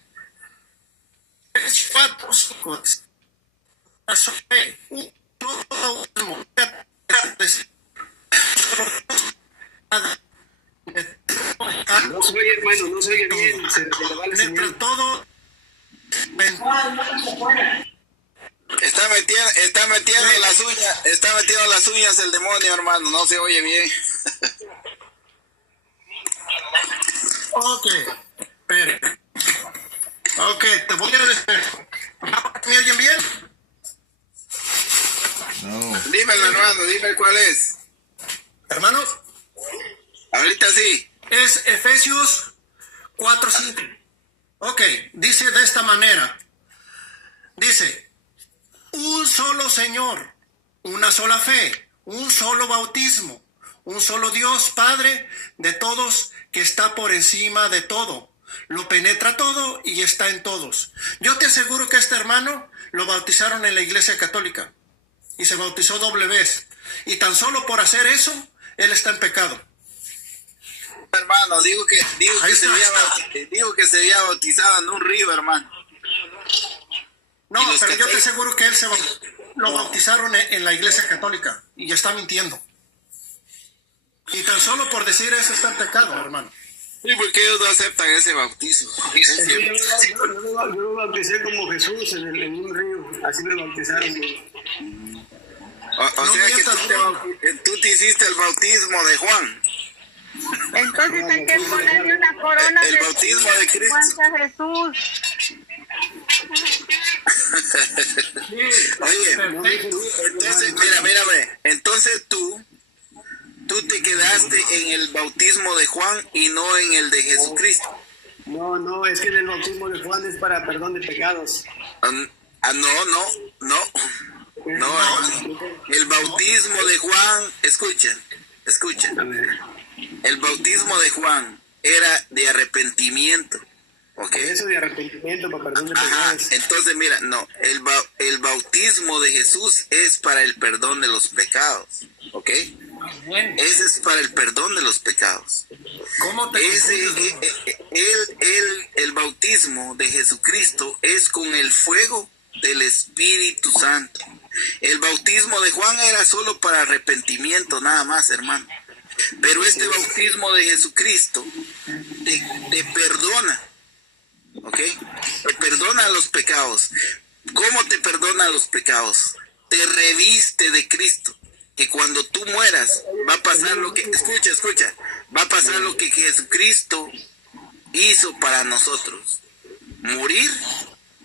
4, 5. No se oye, hermano, no se oye bien. Se le va la señal. Todo. Está metiendo las uñas el demonio, hermano, no se oye bien. Ok, espera. Ok, te voy a decir. ¿Me oyen bien? No. Dímelo, hermano, dime cuál es. Hermanos, Ahorita sí. es Efesios 4:5. Ok, dice de esta manera. Dice, un solo Señor, una sola fe, un solo bautismo, un solo Dios Padre de todos, que está por encima de todo, lo penetra todo y está en todos. Yo te aseguro que este hermano lo bautizaron en la iglesia católica y se bautizó 2 veces. Y tan solo por hacer eso, él está en pecado. Hermano, digo que se había bautizado en un río, hermano. No, pero yo te aseguro que él lo bautizaron en la iglesia católica y ya está mintiendo. Y tan solo por decir eso está en pecado, hermano. ¿Y por qué ellos no aceptan ese bautizo? Yo me bauticé como Jesús en un río. Así me bautizaron. O sea que tú te hiciste el bautismo de Juan. Entonces hay que ponerle una corona El bautismo de Cristo. a Jesús. Oye, entonces, mírame. Entonces tú te quedaste en el bautismo de Juan y no en el de Jesucristo. No, es que el bautismo de Juan es para perdón de pecados. No, hermano. El bautismo de Juan, escuchen. A ver. El bautismo de Juan era de arrepentimiento. ¿Ok? Eso de arrepentimiento para perdón de Ajá, pecados. entonces mira, no, el bautismo de Jesús es para el perdón de los pecados. ¿Ok? Ese es para el perdón de los pecados. ¿Cómo te El bautismo de Jesucristo es con el fuego del Espíritu Santo. El bautismo de Juan era solo para arrepentimiento, nada más, hermano. Pero este bautismo de Jesucristo te perdona, ¿ok? Te perdona los pecados. ¿Cómo te perdona los pecados? Te reviste de Cristo. Que cuando tú mueras va a pasar lo que, escucha, va a pasar lo que Jesucristo hizo para nosotros. Morir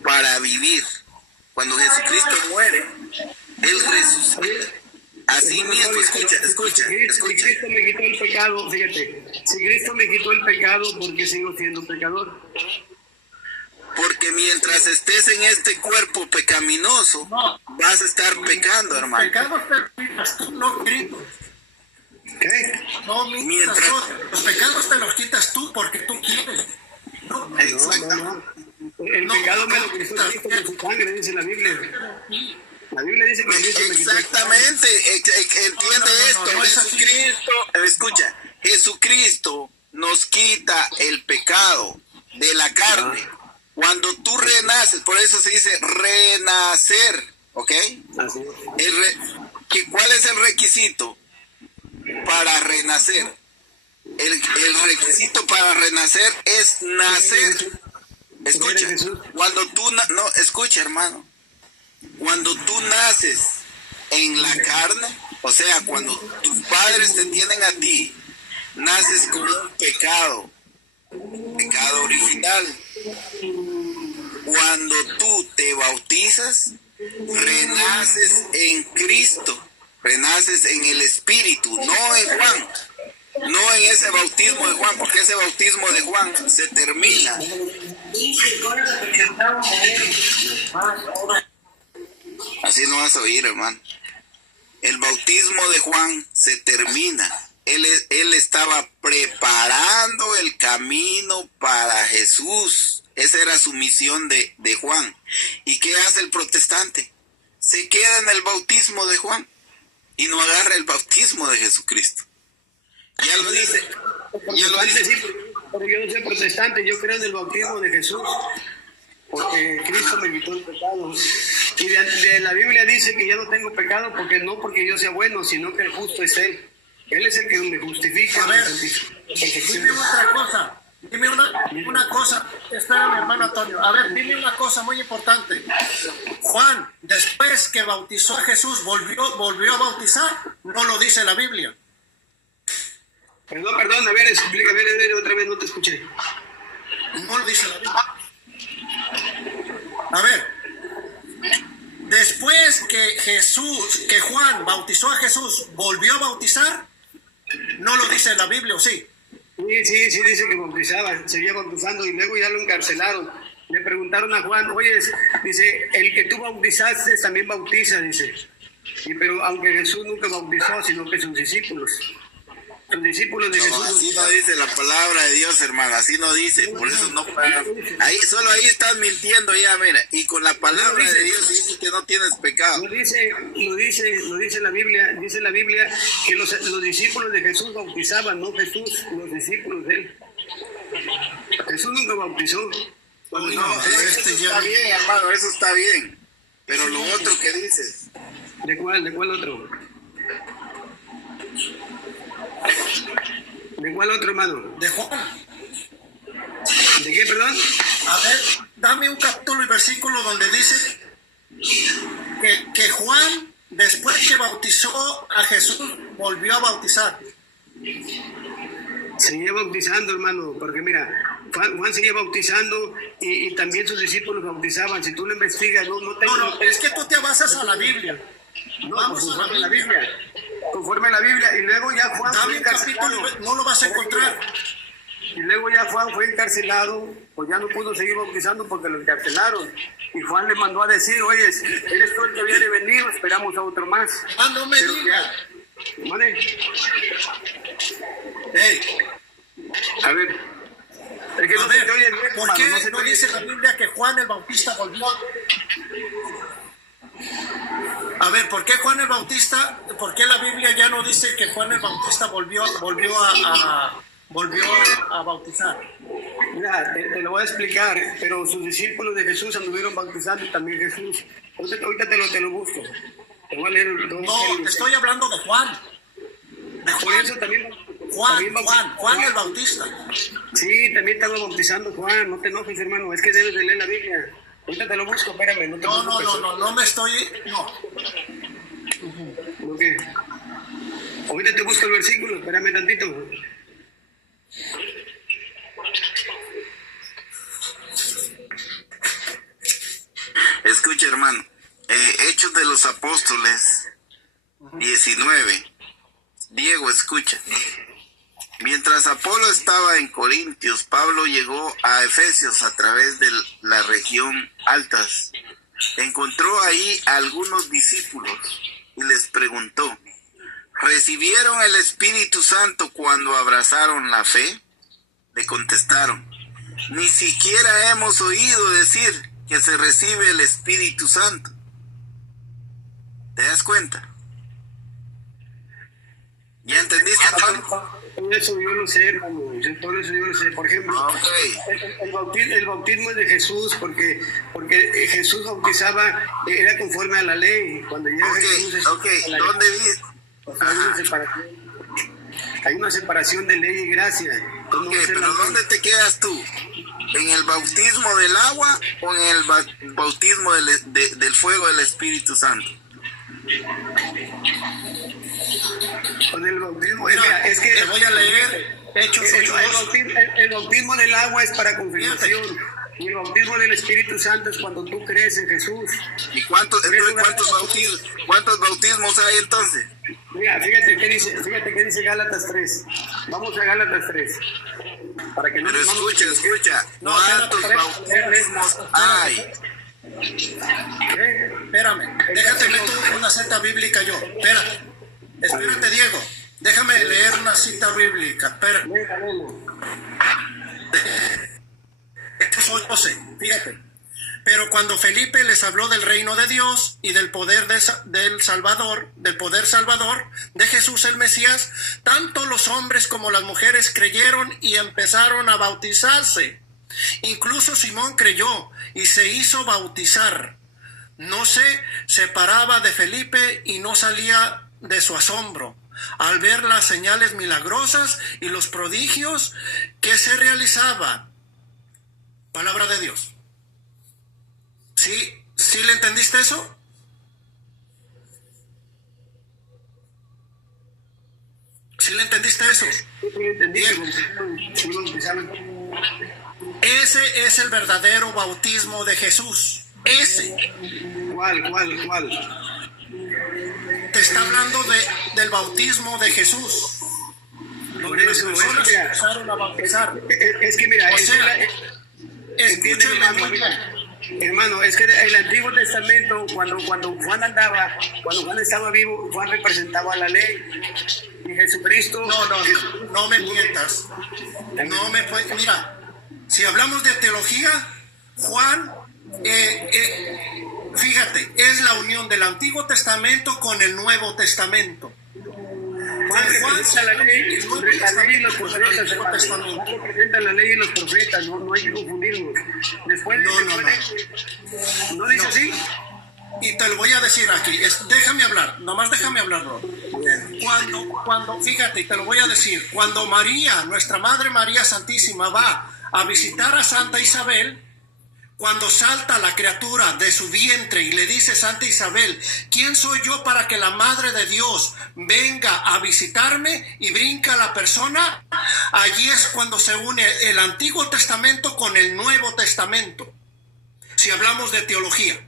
para vivir. Cuando Jesucristo muere, Él resucita. Así mismo, escucha. Si Cristo me quitó el pecado, fíjate, si Cristo me quitó el pecado, ¿por qué sigo siendo pecador? Porque mientras estés en este cuerpo pecaminoso, vas a estar pecando, hermano. Pecados te los quitas tú, no Cristo. ¿Qué? No, mientras los pecados te los quitas tú porque tú quieres. No, No. El pecado me lo quitó Cristo con su sangre, dice la Biblia. La Biblia dice que Cristo me quitó el pecado. Exactamente, entiende esto. no es así. Jesucristo nos quita el pecado de la carne. Cuando tú renaces, por eso se dice renacer, ¿ok? Así es. ¿Cuál es el requisito para renacer? El requisito para renacer es nacer. Escucha, cuando tú escucha, hermano. Cuando tú naces en la carne, o sea, cuando tus padres te tienen a ti, naces con un pecado original. Cuando tú te bautizas, renaces en Cristo, renaces en el Espíritu, no en Juan, no en ese bautismo de Juan, porque ese bautismo de Juan se termina. Así no vas a oír, hermano. El bautismo de Juan se termina. Él estaba preparando el camino para Jesús. Esa era su misión de Juan. ¿Y qué hace el protestante? Se queda en el bautismo de Juan y no agarra el bautismo de Jesucristo. Ya lo dice. Sí, pero yo no soy protestante, yo creo en el bautismo de Jesús. Porque Cristo me quitó el pecado. Y de la Biblia dice que ya no tengo pecado porque no porque yo sea bueno, sino que el justo es Él. Él es el que me justifica. A ver, dime otra cosa. Dime una cosa. Espera, mi hermano Antonio. A ver, dime una cosa muy importante. Juan, después que bautizó a Jesús, ¿volvió a bautizar? No lo dice la Biblia. Perdón, a ver, explícame, a ver, otra vez no te escuché. No lo dice la Biblia. A ver, después que Juan bautizó a Jesús, ¿volvió a bautizar? No lo dice la Biblia, ¿o sí? Sí, dice que bautizaba, seguía bautizando y luego ya lo encarcelaron. Le preguntaron a Juan, oye, dice, el que tú bautizaste también bautiza, dice. Pero aunque Jesús nunca bautizó, sino que sus discípulos. Los discípulos de Jesús. Así no dice la palabra de Dios, hermano, así no dice, por eso no. Solo ahí estás mintiendo ya, mira, y con la palabra de Dios dice que no tienes pecado. Lo dice la Biblia que los discípulos de Jesús bautizaban, no Jesús, los discípulos de Él. Jesús nunca bautizó. Eso está bien, hermano, eso está bien, pero lo otro que dices. ¿De cuál otro? ¿De cuál otro, hermano? De Juan. ¿De qué, perdón? A ver, dame un capítulo y versículo donde dice que Juan, después que bautizó a Jesús, volvió a bautizar. Seguía bautizando, hermano, porque mira, Juan seguía bautizando y también sus discípulos bautizaban. Si tú lo investigas, No, es que tú te basas a la Biblia. Vamos a la Biblia. Conforme a la Biblia, y luego ya Juan Dame fue un capítulo, encarcelado. no lo vas a encontrar. Y luego ya Juan fue encarcelado, pues ya no pudo seguir bautizando porque lo encarcelaron. Y Juan le mandó a decir, oye, eres tú el que había de venir, o esperamos a otro más. No me digas. ¿Vale? Hey, A ver. Es que a no ver, se te oye bien, ¿por hermano, qué no se te no oye dice bien. la Biblia que Juan el Bautista volvió? A ver, ¿por qué Juan el Bautista, por qué la Biblia ya no dice que Juan el Bautista volvió a bautizar? Mira, te lo voy a explicar, pero sus discípulos de Jesús anduvieron bautizando y también Jesús. Ahorita te lo busco. Te voy a leer No, te estoy hablando de Juan. Por eso también Juan el Bautista. Sí, también estaba bautizando Juan. No te enojes, hermano. Es que debes de leer la Biblia. Ahorita te lo busco, espérame. No te preocupes. No me estoy... No. ¿Por qué? Ahorita te busco el versículo. Espérame tantito. Escucha, hermano. Hechos de los Apóstoles 19. Diego, escucha. Mientras Apolo estaba en Corintios, Pablo llegó a Efesios a través de la región Altas. Encontró ahí a algunos discípulos y les preguntó: ¿recibieron el Espíritu Santo cuando abrazaron la fe? Le contestaron: ni siquiera hemos oído decir que se recibe el Espíritu Santo. ¿Te das cuenta? ¿Ya entendiste, hermano? Todo eso yo lo sé, hermano. Todo eso yo lo sé. Por ejemplo, el bautismo es de Jesús, porque Jesús bautizaba, era conforme a la ley. Cuando llega Jesús... ¿Dónde vive? Hay una separación de ley y gracia. Pero ¿dónde te quedas tú? ¿En el bautismo del agua o en el bautismo del fuego del Espíritu Santo? Con el bautismo, mira, es que te voy a leer Hechos 8:2. El bautismo del agua es para confirmación. Y el bautismo del Espíritu Santo es cuando tú crees en Jesús. ¿Y cuántos bautismos hay entonces? Mira, fíjate qué dice Gálatas 3. Vamos a Gálatas 3. Para que no. Pero escucha. ¿Cuántos bautismos hay? Espérame, déjate meter una cita bíblica yo. Espérate, Diego. Déjame leer una cita bíblica. Espera. Soy José, fíjate. Pero cuando Felipe les habló del reino de Dios y del poder del poder salvador de Jesús el Mesías, tanto los hombres como las mujeres creyeron y empezaron a bautizarse. Incluso Simón creyó y se hizo bautizar. No se separaba de Felipe y no salía de su asombro al ver las señales milagrosas y los prodigios que se realizaban. Palabra de Dios. ¿Sí le entendiste eso? ¿Sí le entendiste eso? Ese es el verdadero bautismo de Jesús. Ese. ¿Cuál? Te está hablando del bautismo de Jesús. Por eso, empezaron a bautizar. Es que mira, escúchame muy bien. Hermano, es que el Antiguo Testamento, cuando Juan estaba vivo, Juan representaba la ley. Y Jesucristo... No me mientas. Mira, si hablamos de teología, Juan, fíjate, es la unión del Antiguo Testamento con el Nuevo Testamento. Juan representa la ley y los profetas, hermano. Juan representa la ley y los profetas, no hay que confundirlos. Después ¿no dice así? Y te lo voy a decir aquí, déjame hablar, nomás déjame hablar, Ron. Cuando, fíjate, te lo voy a decir, cuando María, nuestra Madre María Santísima, va a visitar a Santa Isabel, cuando salta la criatura de su vientre y le dice Santa Isabel, ¿quién soy yo para que la Madre de Dios venga a visitarme? Y brinca la persona, allí es cuando se une el Antiguo Testamento con el Nuevo Testamento. Si hablamos de teología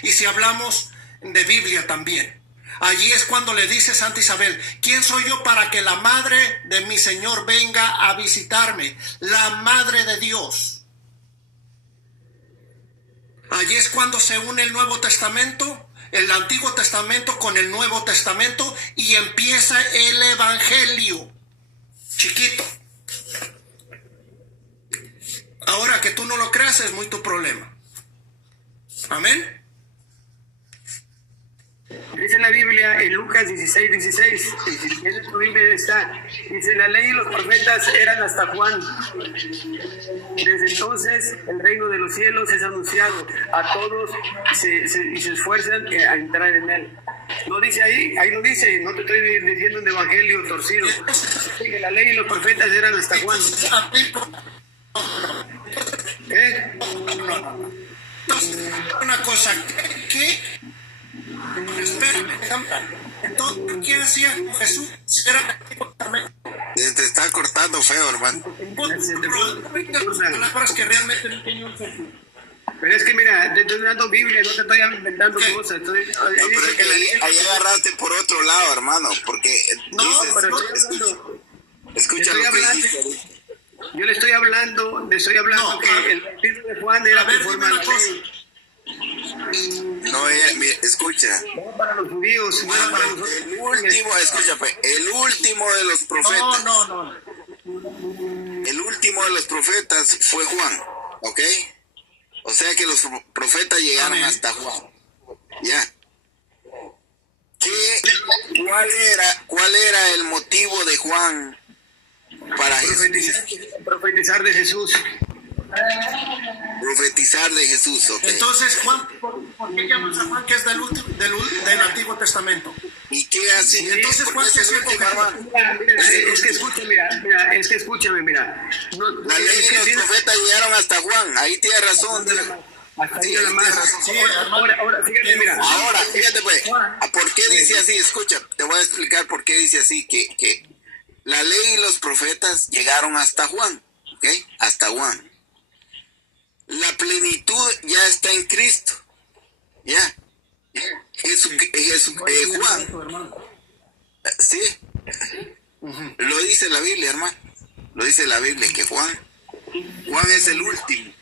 y si hablamos de Biblia también. Allí es cuando le dice Santa Isabel, ¿quién soy yo para que la Madre de mi Señor venga a visitarme? La Madre de Dios. Allí es cuando se une el Nuevo Testamento, el Antiguo Testamento con el Nuevo Testamento y empieza el Evangelio. Chiquito. Ahora que tú no lo creas es muy tu problema. Amén. Dice la Biblia en Lucas 16:16, y si tienes tu Biblia está, dice: la ley y los profetas eran hasta Juan. Desde entonces el reino de los cielos es anunciado a todos y se esfuerzan a entrar en él. No dice ahí lo dice, no te estoy diciendo un evangelio torcido. Dice que la ley y los profetas eran hasta Juan. ¿Eh? Una cosa, ¿qué? Espera, entonces, ¿qué hacía Jesús? Era Te está cortando feo, hermano. palabras que realmente no tenían un sentido. Pero es que mira, te estoy dando Biblia, no te estoy inventando ¿Qué? cosas. Entonces, No, pero es que ahí agarraste por otro lado, hermano, porque No, dices, pero escucha estoy lo que hablando. dice ahorita. Yo le estoy hablando No, que el bautismo de Juan era A ver, conforme dime a una la cosa. ley. No, mira, escucha. No para los judíos, no era para nosotros. El último, escucha, pues, el último de los profetas. No. El último de los profetas fue Juan, ¿ok? O sea que los profetas llegaron Amén. hasta Juan. Ya. ¿Cuál era el motivo de Juan para Profetizar de Jesús. profetizar de Jesús? ¿Ok? Entonces, Juan, ¿por qué llamas a Juan que es del Antiguo Testamento? ¿Y qué hace? Sí, entonces, ¿Por Juan, qué ¿qué es el hacía último, con hermano? Es que escúchame, mira. No, La ley es y que los tienes- profetas llegaron hasta Juan. Ahí tiene razón. Hasta ahí Sí, nada más. tienes razón. Sí, Ahora, fíjate, mira. Ahora, fíjate pues, ¿por qué dice así? Escucha, te voy a explicar por qué dice así, que la ley y los profetas llegaron hasta Juan, ¿ok? Hasta Juan. La plenitud ya está en Cristo, ¿ya? Juan, sí, lo dice la Biblia, hermano, lo dice la Biblia, que Juan es el último.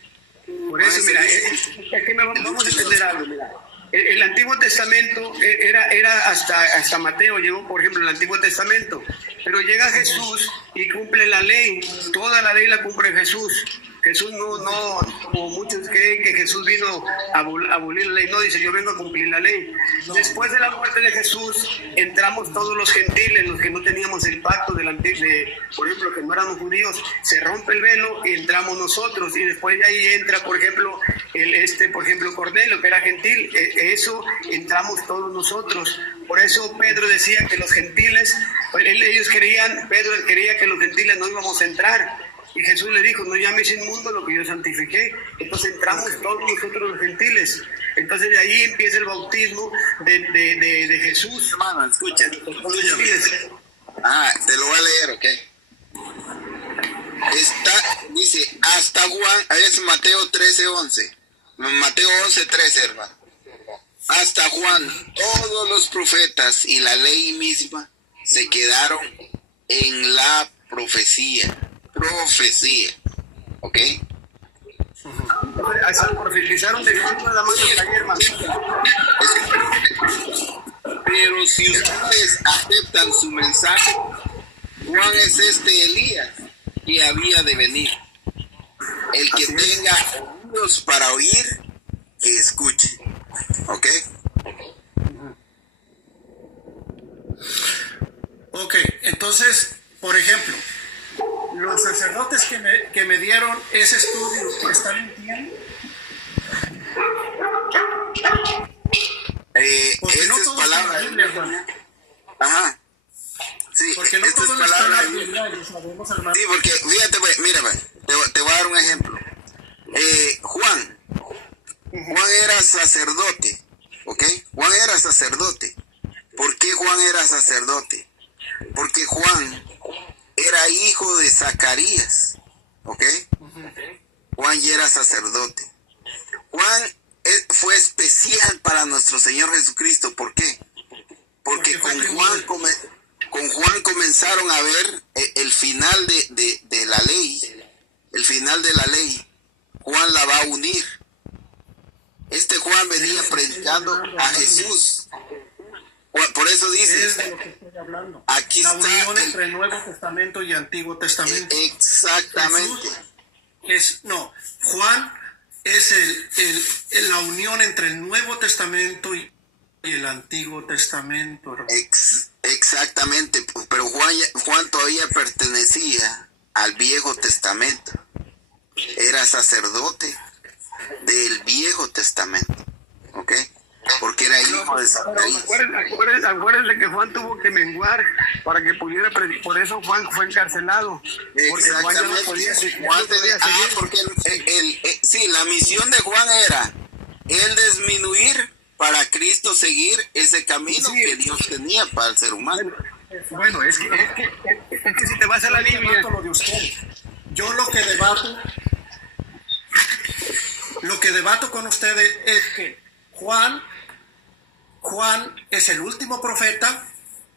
Por eso, mira, es que vamos a entender algo, mira. El Antiguo Testamento era hasta Mateo, llegó, por ejemplo, el Antiguo Testamento, pero llega Jesús y cumple la ley, toda la ley la cumple Jesús. Jesús no, como muchos creen que Jesús vino a abolir la ley, no, dice, yo vengo a cumplir la ley. Después de la muerte de Jesús, entramos todos los gentiles, los que no teníamos el pacto por ejemplo, que no éramos judíos, se rompe el velo y entramos nosotros, y después de ahí entra, por ejemplo, Cornelio, que era gentil, eso entramos todos nosotros. Por eso Pedro decía que los gentiles, Pedro quería que los gentiles no íbamos a entrar. Y Jesús le dijo, no llames inmundo lo que yo santifiqué. Entonces entramos todos nosotros los gentiles. Entonces de ahí empieza el bautismo de Jesús. Hermano, escucha, Los gentiles. te lo voy a leer, ¿ok? Dice, hasta Juan, es Mateo 13:11. Mateo 11:13, hermano. Hasta Juan, todos los profetas y la ley misma se quedaron en la profecía, ¿ok? Hasta profetizaron de Jesús nada más que ayer, hermano. Pero si ustedes aceptan su mensaje, Juan es Elías que había de venir. El que tenga oídos para oír, que escuche. ¿Ok? Ok, entonces, por ejemplo, los sacerdotes que me dieron ese estudio, ¿están mintiendo? Porque Esta no es todo palabra. es la Biblia, hermano. Ajá. Sí, Porque no esta es todo palabra. está en la Biblia, lo sabemos, hermano. Sí, porque fíjate, pues, mira, pues, te voy a dar un ejemplo. Juan era sacerdote, ¿ok? Juan era sacerdote. ¿Por qué Juan era sacerdote? Porque Juan era hijo de Zacarías, ¿ok? Juan ya era sacerdote. Juan fue especial para nuestro Señor Jesucristo. ¿Por qué? Porque con Juan comenzaron a ver el final de la ley. El final de la ley. Juan la va a unir. Este Juan venía predicando a Jesús. Por eso dice, Es de lo que estoy hablando. aquí la está unión entre el Nuevo Testamento y Antiguo Testamento. exactamente. Juan es la unión entre el Nuevo Testamento y el Antiguo Testamento, hermano. Exactamente, pero Juan todavía pertenecía al Viejo Testamento. Era sacerdote del Viejo Testamento, ¿ok? porque era hijo de Zacarías. Acuérdense que Juan tuvo que menguar para que pudiera predicar. Por eso Juan fue encarcelado. Porque Juan ya no podía seguir. Porque sí, la misión de Juan era el disminuir para Cristo seguir ese camino que Dios tenía para el ser humano. Bueno, es que si te vas a la Biblia... Lo de ustedes. Yo lo que debato con ustedes es que Juan es el último profeta,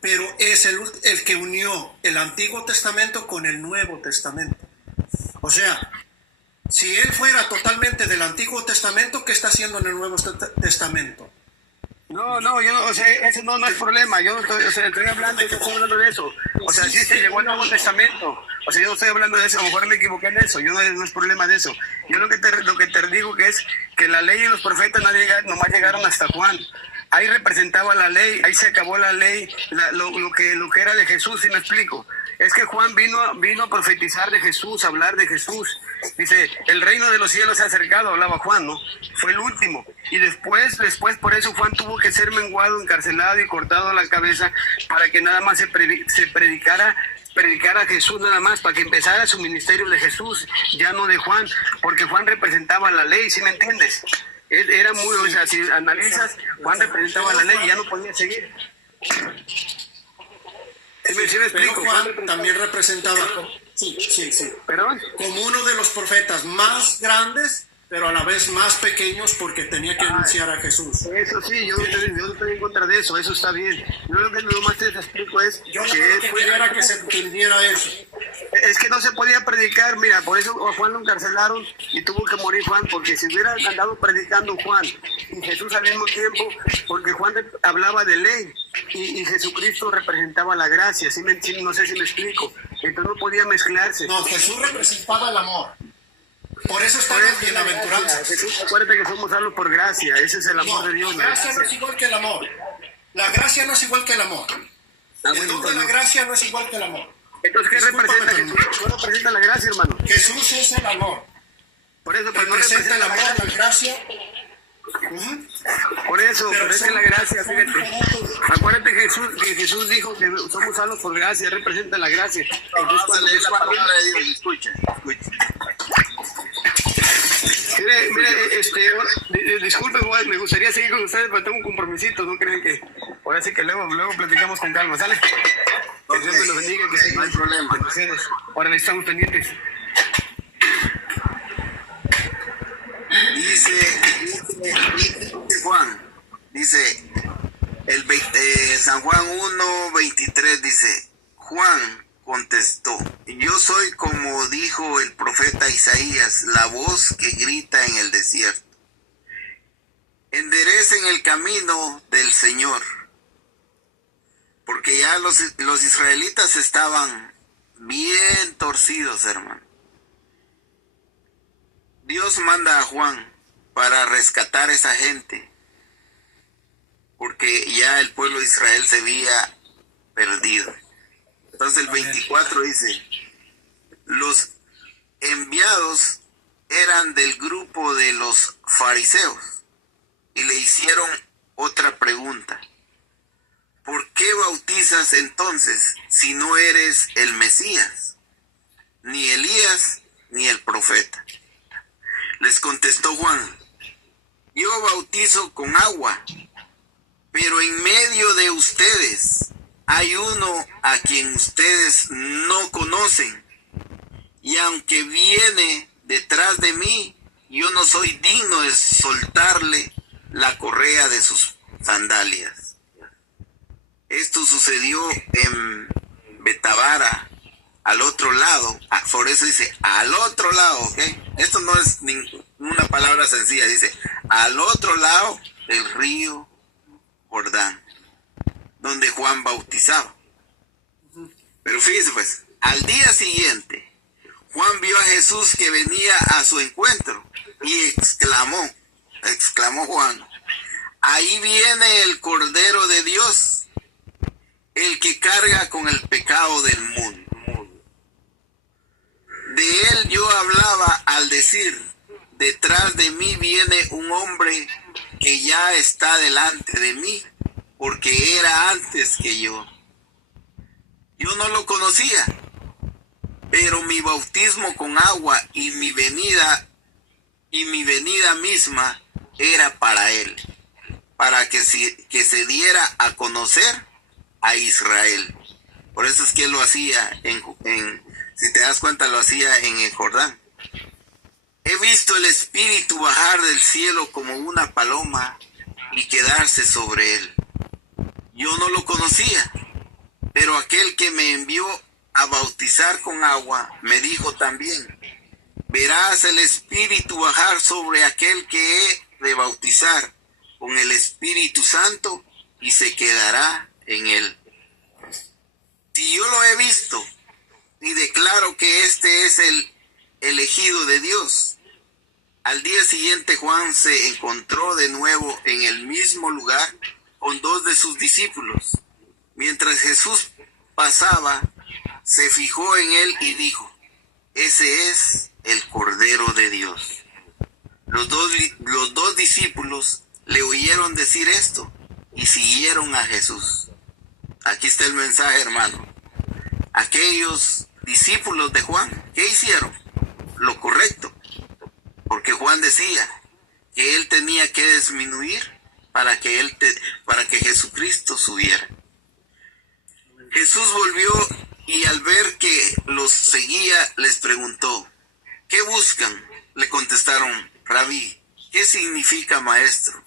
pero es el que unió el Antiguo Testamento con el Nuevo Testamento. O sea, si él fuera totalmente del Antiguo Testamento, ¿qué está haciendo en el Nuevo Testamento? No, yo no, o sea, eso no es problema. Yo no estoy, o sea, estoy hablando de eso. O sea, sí se llegó al Nuevo Testamento. O sea, yo no estoy hablando de eso, a lo mejor me equivoqué en eso. Yo no es problema de eso. Yo lo que te digo que es que la ley y los profetas nomás llegaron hasta Juan. Ahí representaba la ley, ahí se acabó la ley, lo que era de Jesús, ¿sí me explico? Es que Juan vino a profetizar de Jesús, a hablar de Jesús. Dice, el reino de los cielos se ha acercado, hablaba Juan, ¿no? Fue el último. Y después por eso Juan tuvo que ser menguado, encarcelado y cortado la cabeza para que nada más se predicara a Jesús nada más, para que empezara su ministerio de Jesús, ya no de Juan, porque Juan representaba la ley, ¿sí me entiendes? Era muy, o sea, si analizas, Juan representaba la ley y ya no podía seguir. ¿Sí me explico? Pero Juan también representaba, ¿Perdón? como uno de los profetas más grandes, pero a la vez más pequeños, porque tenía que anunciar a Jesús. Eso sí, yo no estoy en contra de eso está bien. Yo lo que nomás te explico es Yo no creo que quisiera que se entendiera eso. es que no se podía predicar, mira, por eso a Juan lo encarcelaron y tuvo que morir Juan, porque si hubiera andado predicando Juan y Jesús al mismo tiempo, porque Juan hablaba de ley y Jesucristo representaba la gracia, no sé si me explico, entonces no podía mezclarse. No, Jesús representaba el amor. Por eso están las bienaventuranzas. Jesús, acuérdate que somos salvos por gracia, ese es el amor de Dios. La gracia no es igual que el amor. La gracia no es igual que el amor. El don de la gracia no es igual que el amor. Entonces, ¿qué representa Jesús? ¿Qué representa la gracia, hermano? Jesús es el amor. Por eso, pues, no Representa el amor, la gracia. Por eso, pero es que la gracia, fíjate. Acuérdate que Jesús dijo que somos salvos por gracia, representa la gracia. Entonces, Vamos a leer la palabra de Dios, escucha. Mire, disculpen, me gustaría seguir con ustedes, pero tengo un compromisito, no creen que... Ahora sí que luego platicamos con calma, ¿sale? Que Dios me los bendiga, que no hay problema. Ahora estamos pendientes. Dice Juan, dice San Juan 1:23 dice, Juan contestó, yo soy como dijo el profeta Isaías, la voz que grita en el desierto. Enderecen el camino del Señor. Porque ya los israelitas estaban bien torcidos, hermano. Dios manda a Juan para rescatar a esa gente. Porque ya el pueblo de Israel se había perdido. Entonces el 24 dice, los enviados eran del grupo de los fariseos y le hicieron otra pregunta. ¿Por qué bautizas entonces si no eres el Mesías, ni Elías, ni el profeta? Les contestó Juan, yo bautizo con agua, pero en medio de ustedes hay uno a quien ustedes no conocen, y aunque viene detrás de mí, yo no soy digno de soltarle la correa de sus sandalias. Esto sucedió en Betabara, al otro lado, por eso dice, al otro lado, ¿ok? Esto no es ninguna palabra sencilla, dice, al otro lado del río Jordán, donde Juan bautizaba. Pero fíjese pues, al día siguiente, Juan vio a Jesús que venía a su encuentro y exclamó Juan, ahí viene el Cordero de Dios, el que carga con el pecado del mundo. De él yo hablaba al decir, detrás de mí viene un hombre que ya está delante de mí, porque era antes que yo. Yo no lo conocía, pero mi bautismo con agua y mi venida misma era para él, para que se diera a conocer a Israel. Por eso es que él lo hacía si te das cuenta, lo hacía en el Jordán. He visto el Espíritu bajar del cielo como una paloma y quedarse sobre él. Yo no lo conocía, pero aquel que me envió a bautizar con agua me dijo también: verás el Espíritu bajar sobre aquel que he de bautizar con el Espíritu Santo y se quedará en él. Si yo lo he visto y declaro que este es el elegido de Dios. Al día siguiente Juan se encontró de nuevo en el mismo lugar con 2 de sus discípulos. Mientras Jesús pasaba, se fijó en él y dijo: ese es el Cordero de Dios. Los dos discípulos le oyeron decir esto y siguieron a Jesús. Aquí está el mensaje, hermano. Aquellos discípulos de Juan, ¿qué hicieron? Lo correcto. Porque Juan decía que él tenía que disminuir para que Jesucristo subiera. Jesús volvió y al ver que los seguía les preguntó: ¿qué buscan? Le contestaron: Rabí, ¿qué significa maestro?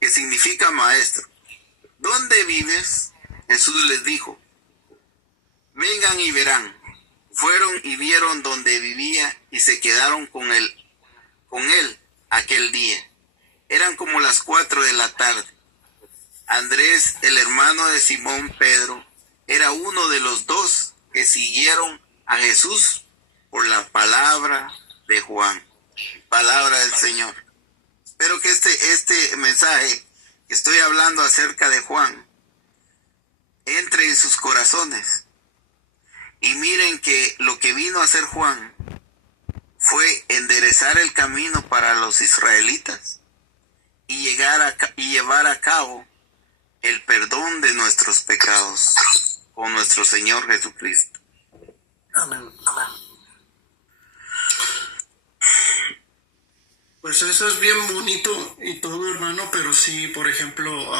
¿Qué significa maestro? ¿Dónde vives? Jesús les dijo: vengan y verán. Fueron y vieron donde vivía y se quedaron con él aquel día. Eran como las 4 de la tarde. Andrés, el hermano de Simón Pedro, era uno de los 2 que siguieron a Jesús por la palabra de Juan. Palabra del Señor. Espero que este mensaje que estoy hablando acerca de Juan entre en sus corazones. Y miren que lo que vino a hacer Juan fue enderezar el camino para los israelitas y llevar a cabo el perdón de nuestros pecados con nuestro Señor Jesucristo. Amén. Pues eso es bien bonito y todo, hermano, pero sí, por ejemplo,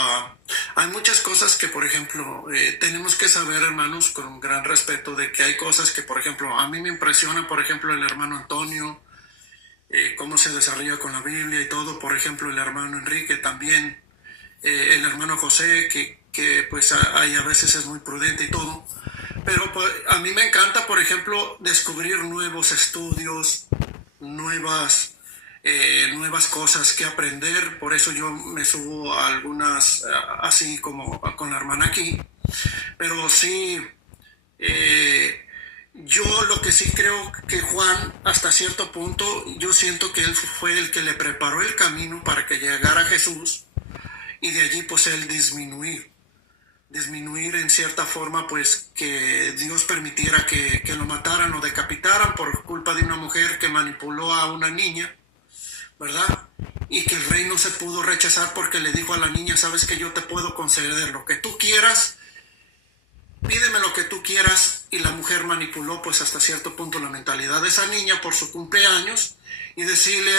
hay muchas cosas que, por ejemplo, tenemos que saber, hermanos, con un gran respeto, de que hay cosas que, por ejemplo, a mí me impresiona, por ejemplo, el hermano Antonio, cómo se desarrolla con la Biblia y todo, por ejemplo, el hermano Enrique también, el hermano José, que pues a veces es muy prudente y todo, pero pues, a mí me encanta, por ejemplo, descubrir nuevos estudios, nuevas cosas que aprender. Por eso yo me subo a algunas, así como con la hermana aquí, pero sí, yo lo que sí creo que Juan, hasta cierto punto, yo siento que él fue el que le preparó el camino para que llegara a Jesús, y de allí pues él disminuir en cierta forma, pues que Dios permitiera que lo mataran o decapitaran por culpa de una mujer que manipuló a una niña, ¿verdad? Y que el rey no se pudo rechazar porque le dijo a la niña: sabes que yo te puedo conceder lo que tú quieras, pídeme lo que tú quieras. Y la mujer manipuló pues hasta cierto punto la mentalidad de esa niña por su cumpleaños y decirle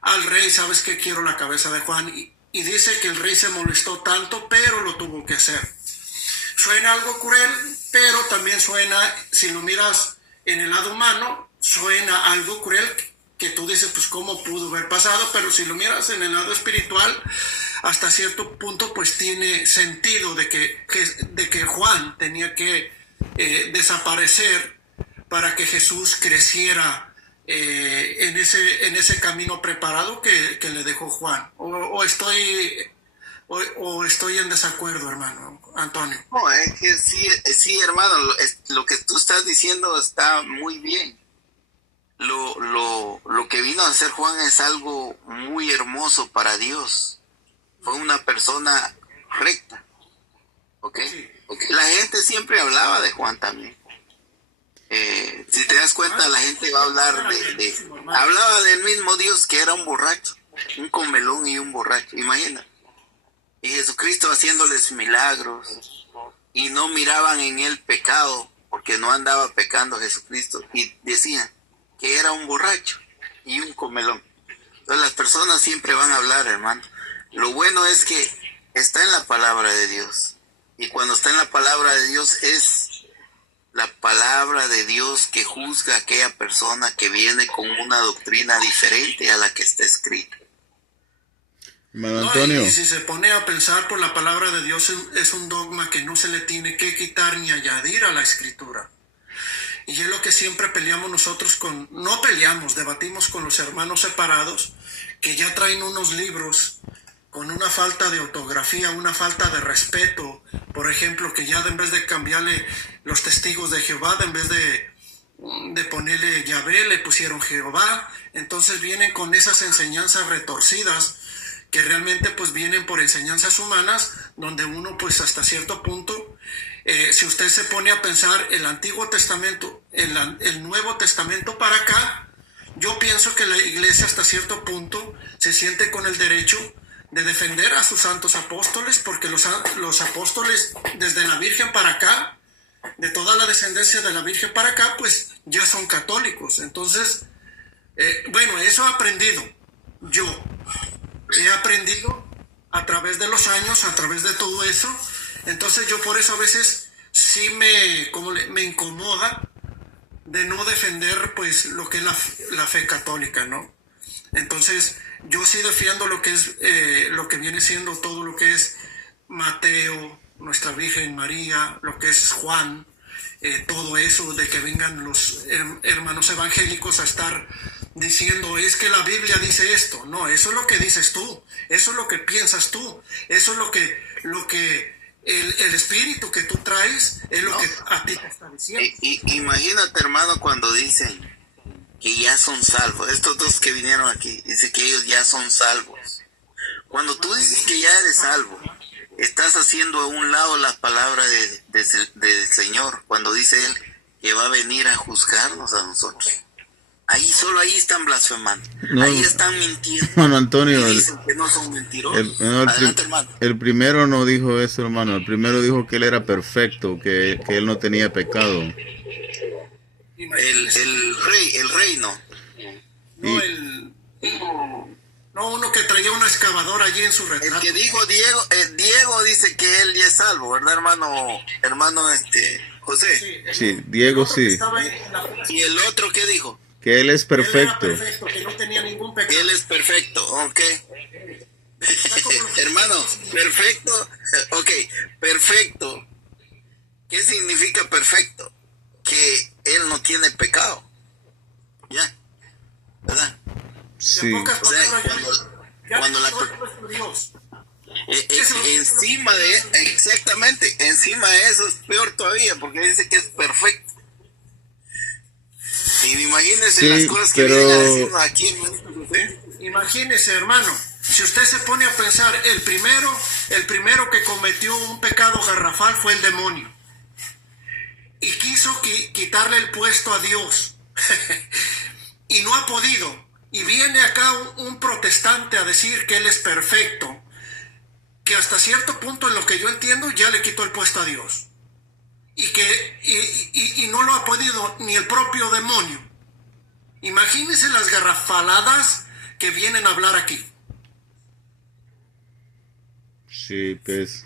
al rey: sabes que quiero la cabeza de Juan. Y dice que el rey se molestó tanto, pero lo tuvo que hacer. Suena algo cruel, pero también suena, si lo miras en el lado humano, suena algo cruel, que tú dices, pues cómo pudo haber pasado, pero si lo miras en el lado espiritual, hasta cierto punto pues tiene sentido de que Juan tenía que desaparecer para que Jesús creciera en ese camino preparado que le dejó Juan. O estoy en desacuerdo, hermano Antonio. No, es que sí, hermano, lo que tú estás diciendo está muy bien. Lo que vino a hacer Juan es algo muy hermoso para Dios. Fue una persona recta. ¿Ok? La gente siempre hablaba de Juan también. Si te das cuenta, la gente va a hablar hablaba del mismo Dios que era un borracho. un comelón y un borracho, imagina. Y Jesucristo haciéndoles milagros y no miraban en él pecado, porque no andaba pecando Jesucristo, y decían que era un borracho y un comelón. Entonces las personas siempre van a hablar, hermano. Lo bueno es que está en la palabra de Dios, y cuando está en la palabra de Dios es la palabra de Dios que juzga a aquella persona que viene con una doctrina diferente a la que está escrita. Hermano No, Antonio. y si se pone a pensar por la palabra de Dios, es un dogma que no se le tiene que quitar ni añadir a la escritura. Y es lo que siempre peleamos nosotros no peleamos, debatimos con los hermanos separados, que ya traen unos libros con una falta de ortografía, una falta de respeto. Por ejemplo, que ya en vez de cambiarle los testigos de Jehová, en vez de ponerle Yahvé, le pusieron Jehová. Entonces vienen con esas enseñanzas retorcidas, que realmente pues vienen por enseñanzas humanas, donde uno pues hasta cierto punto, si usted se pone a pensar el Antiguo Testamento, el Nuevo Testamento para acá, yo pienso que la iglesia hasta cierto punto se siente con el derecho de defender a sus santos apóstoles, porque los apóstoles desde la Virgen para acá, de toda la descendencia de la Virgen para acá, pues ya son católicos. Entonces, bueno, eso he aprendido yo. He aprendido a través de los años, a través de todo eso. Entonces yo por eso a veces sí me incomoda de no defender pues lo que es la fe católica, ¿no? Entonces yo sí defiendo lo que es lo que viene siendo todo lo que es Mateo, nuestra Virgen María, lo que es Juan, todo eso de que vengan los hermanos evangélicos a estar diciendo es que la Biblia dice esto. No, eso es lo que dices tú, eso es lo que piensas tú, eso es lo que el espíritu que tú traes es lo que a ti te está diciendo. Imagínate, hermano, cuando dicen que ya son salvos, estos dos que vinieron aquí, dice que ellos ya son salvos. Cuando tú dices que ya eres salvo, estás haciendo a un lado la palabra del Señor, cuando dice Él que va a venir a juzgarnos a nosotros. Solo ahí están blasfemando. No, ahí están mintiendo. Hermano Antonio, Y dicen que no son mentirosos. Adelante, hermano. el primero no dijo eso, hermano. El primero dijo que él era perfecto, que él no tenía pecado. El rey no. No, uno que traía una excavadora allí en su retrato. El que dijo Diego dice que él ya es salvo, ¿verdad, hermano José? Sí, Diego sí. ¿Y el otro qué dijo? Que él es perfecto. Él era perfecto, que no tenía ningún pecado. Él es perfecto, ok. Hermano, perfecto, ok, perfecto. ¿Qué significa perfecto? Que él no tiene pecado. ¿Ya? ¿Verdad? Sí. O sea, cuando la Dios. encima de eso es peor todavía, porque dice que es perfecto. Y imagínese Sí, las cosas que pero... vienen haciendo aquí en México. Imagínese, hermano, si usted se pone a pensar, el primero que cometió un pecado garrafal fue el demonio. Y quiso quitarle el puesto a Dios. Y no ha podido. Y viene acá un protestante a decir que él es perfecto, que hasta cierto punto, en lo que yo entiendo, ya le quitó el puesto a Dios. Y no lo ha podido ni el propio demonio. Imagínense las garrafaladas que vienen a hablar aquí. Sí, pues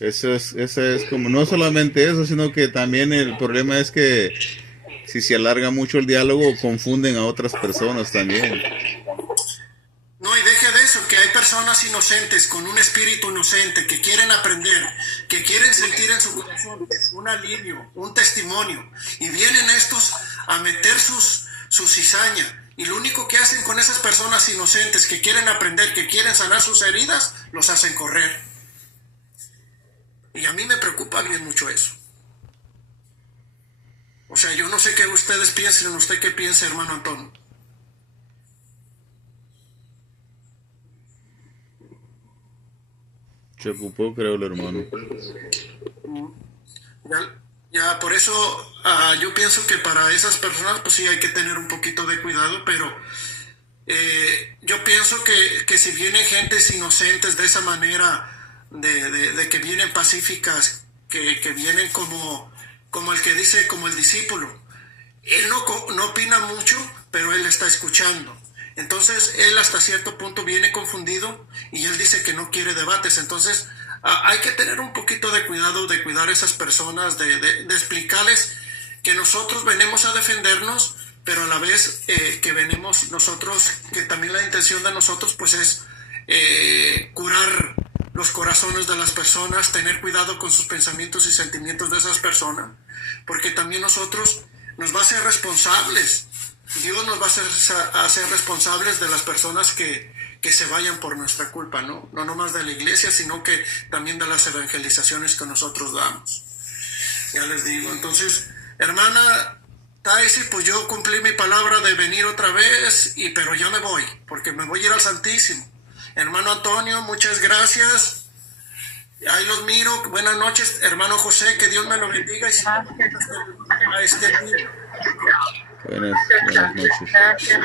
eso es como, no solamente eso, sino que también el problema es que si se alarga mucho el diálogo, confunden a otras personas también. No, y deje de eso, que hay personas inocentes, con un espíritu inocente, que quieren aprender, que quieren sentir en su corazón un alivio, un testimonio, y vienen estos a meter su cizaña, y lo único que hacen con esas personas inocentes que quieren aprender, que quieren sanar sus heridas, los hacen correr. Y a mí me preocupa bien mucho eso. O sea, yo no sé qué ustedes piensen, usted qué piensa, hermano Antonio. Se ocupó, creo, el hermano. Ya por eso yo pienso que para esas personas pues sí hay que tener un poquito de cuidado, pero Yo pienso que si vienen gentes inocentes de esa manera, de que vienen pacíficas, que vienen como el que dice, como el discípulo, él no opina mucho, pero él está escuchando. Entonces, él hasta cierto punto viene confundido y él dice que no quiere debates. Entonces, hay que tener un poquito de cuidado, de cuidar a esas personas, de explicarles que nosotros venimos a defendernos, pero a la vez que venimos nosotros, que también la intención de nosotros pues es curar los corazones de las personas, tener cuidado con sus pensamientos y sentimientos de esas personas, porque también nosotros nos va a ser responsables. Dios nos va a hacer responsables de las personas que se vayan por nuestra culpa, ¿no? No nomás de la iglesia, sino que también de las evangelizaciones que nosotros damos. Ya les digo, entonces, hermana Taisi, pues yo cumplí mi palabra de venir otra vez, pero ya me voy, porque me voy a ir al Santísimo. Hermano Antonio, muchas gracias. Ahí los miro. Buenas noches, hermano José, que Dios me lo bendiga. Y Buenas noches. Gracias.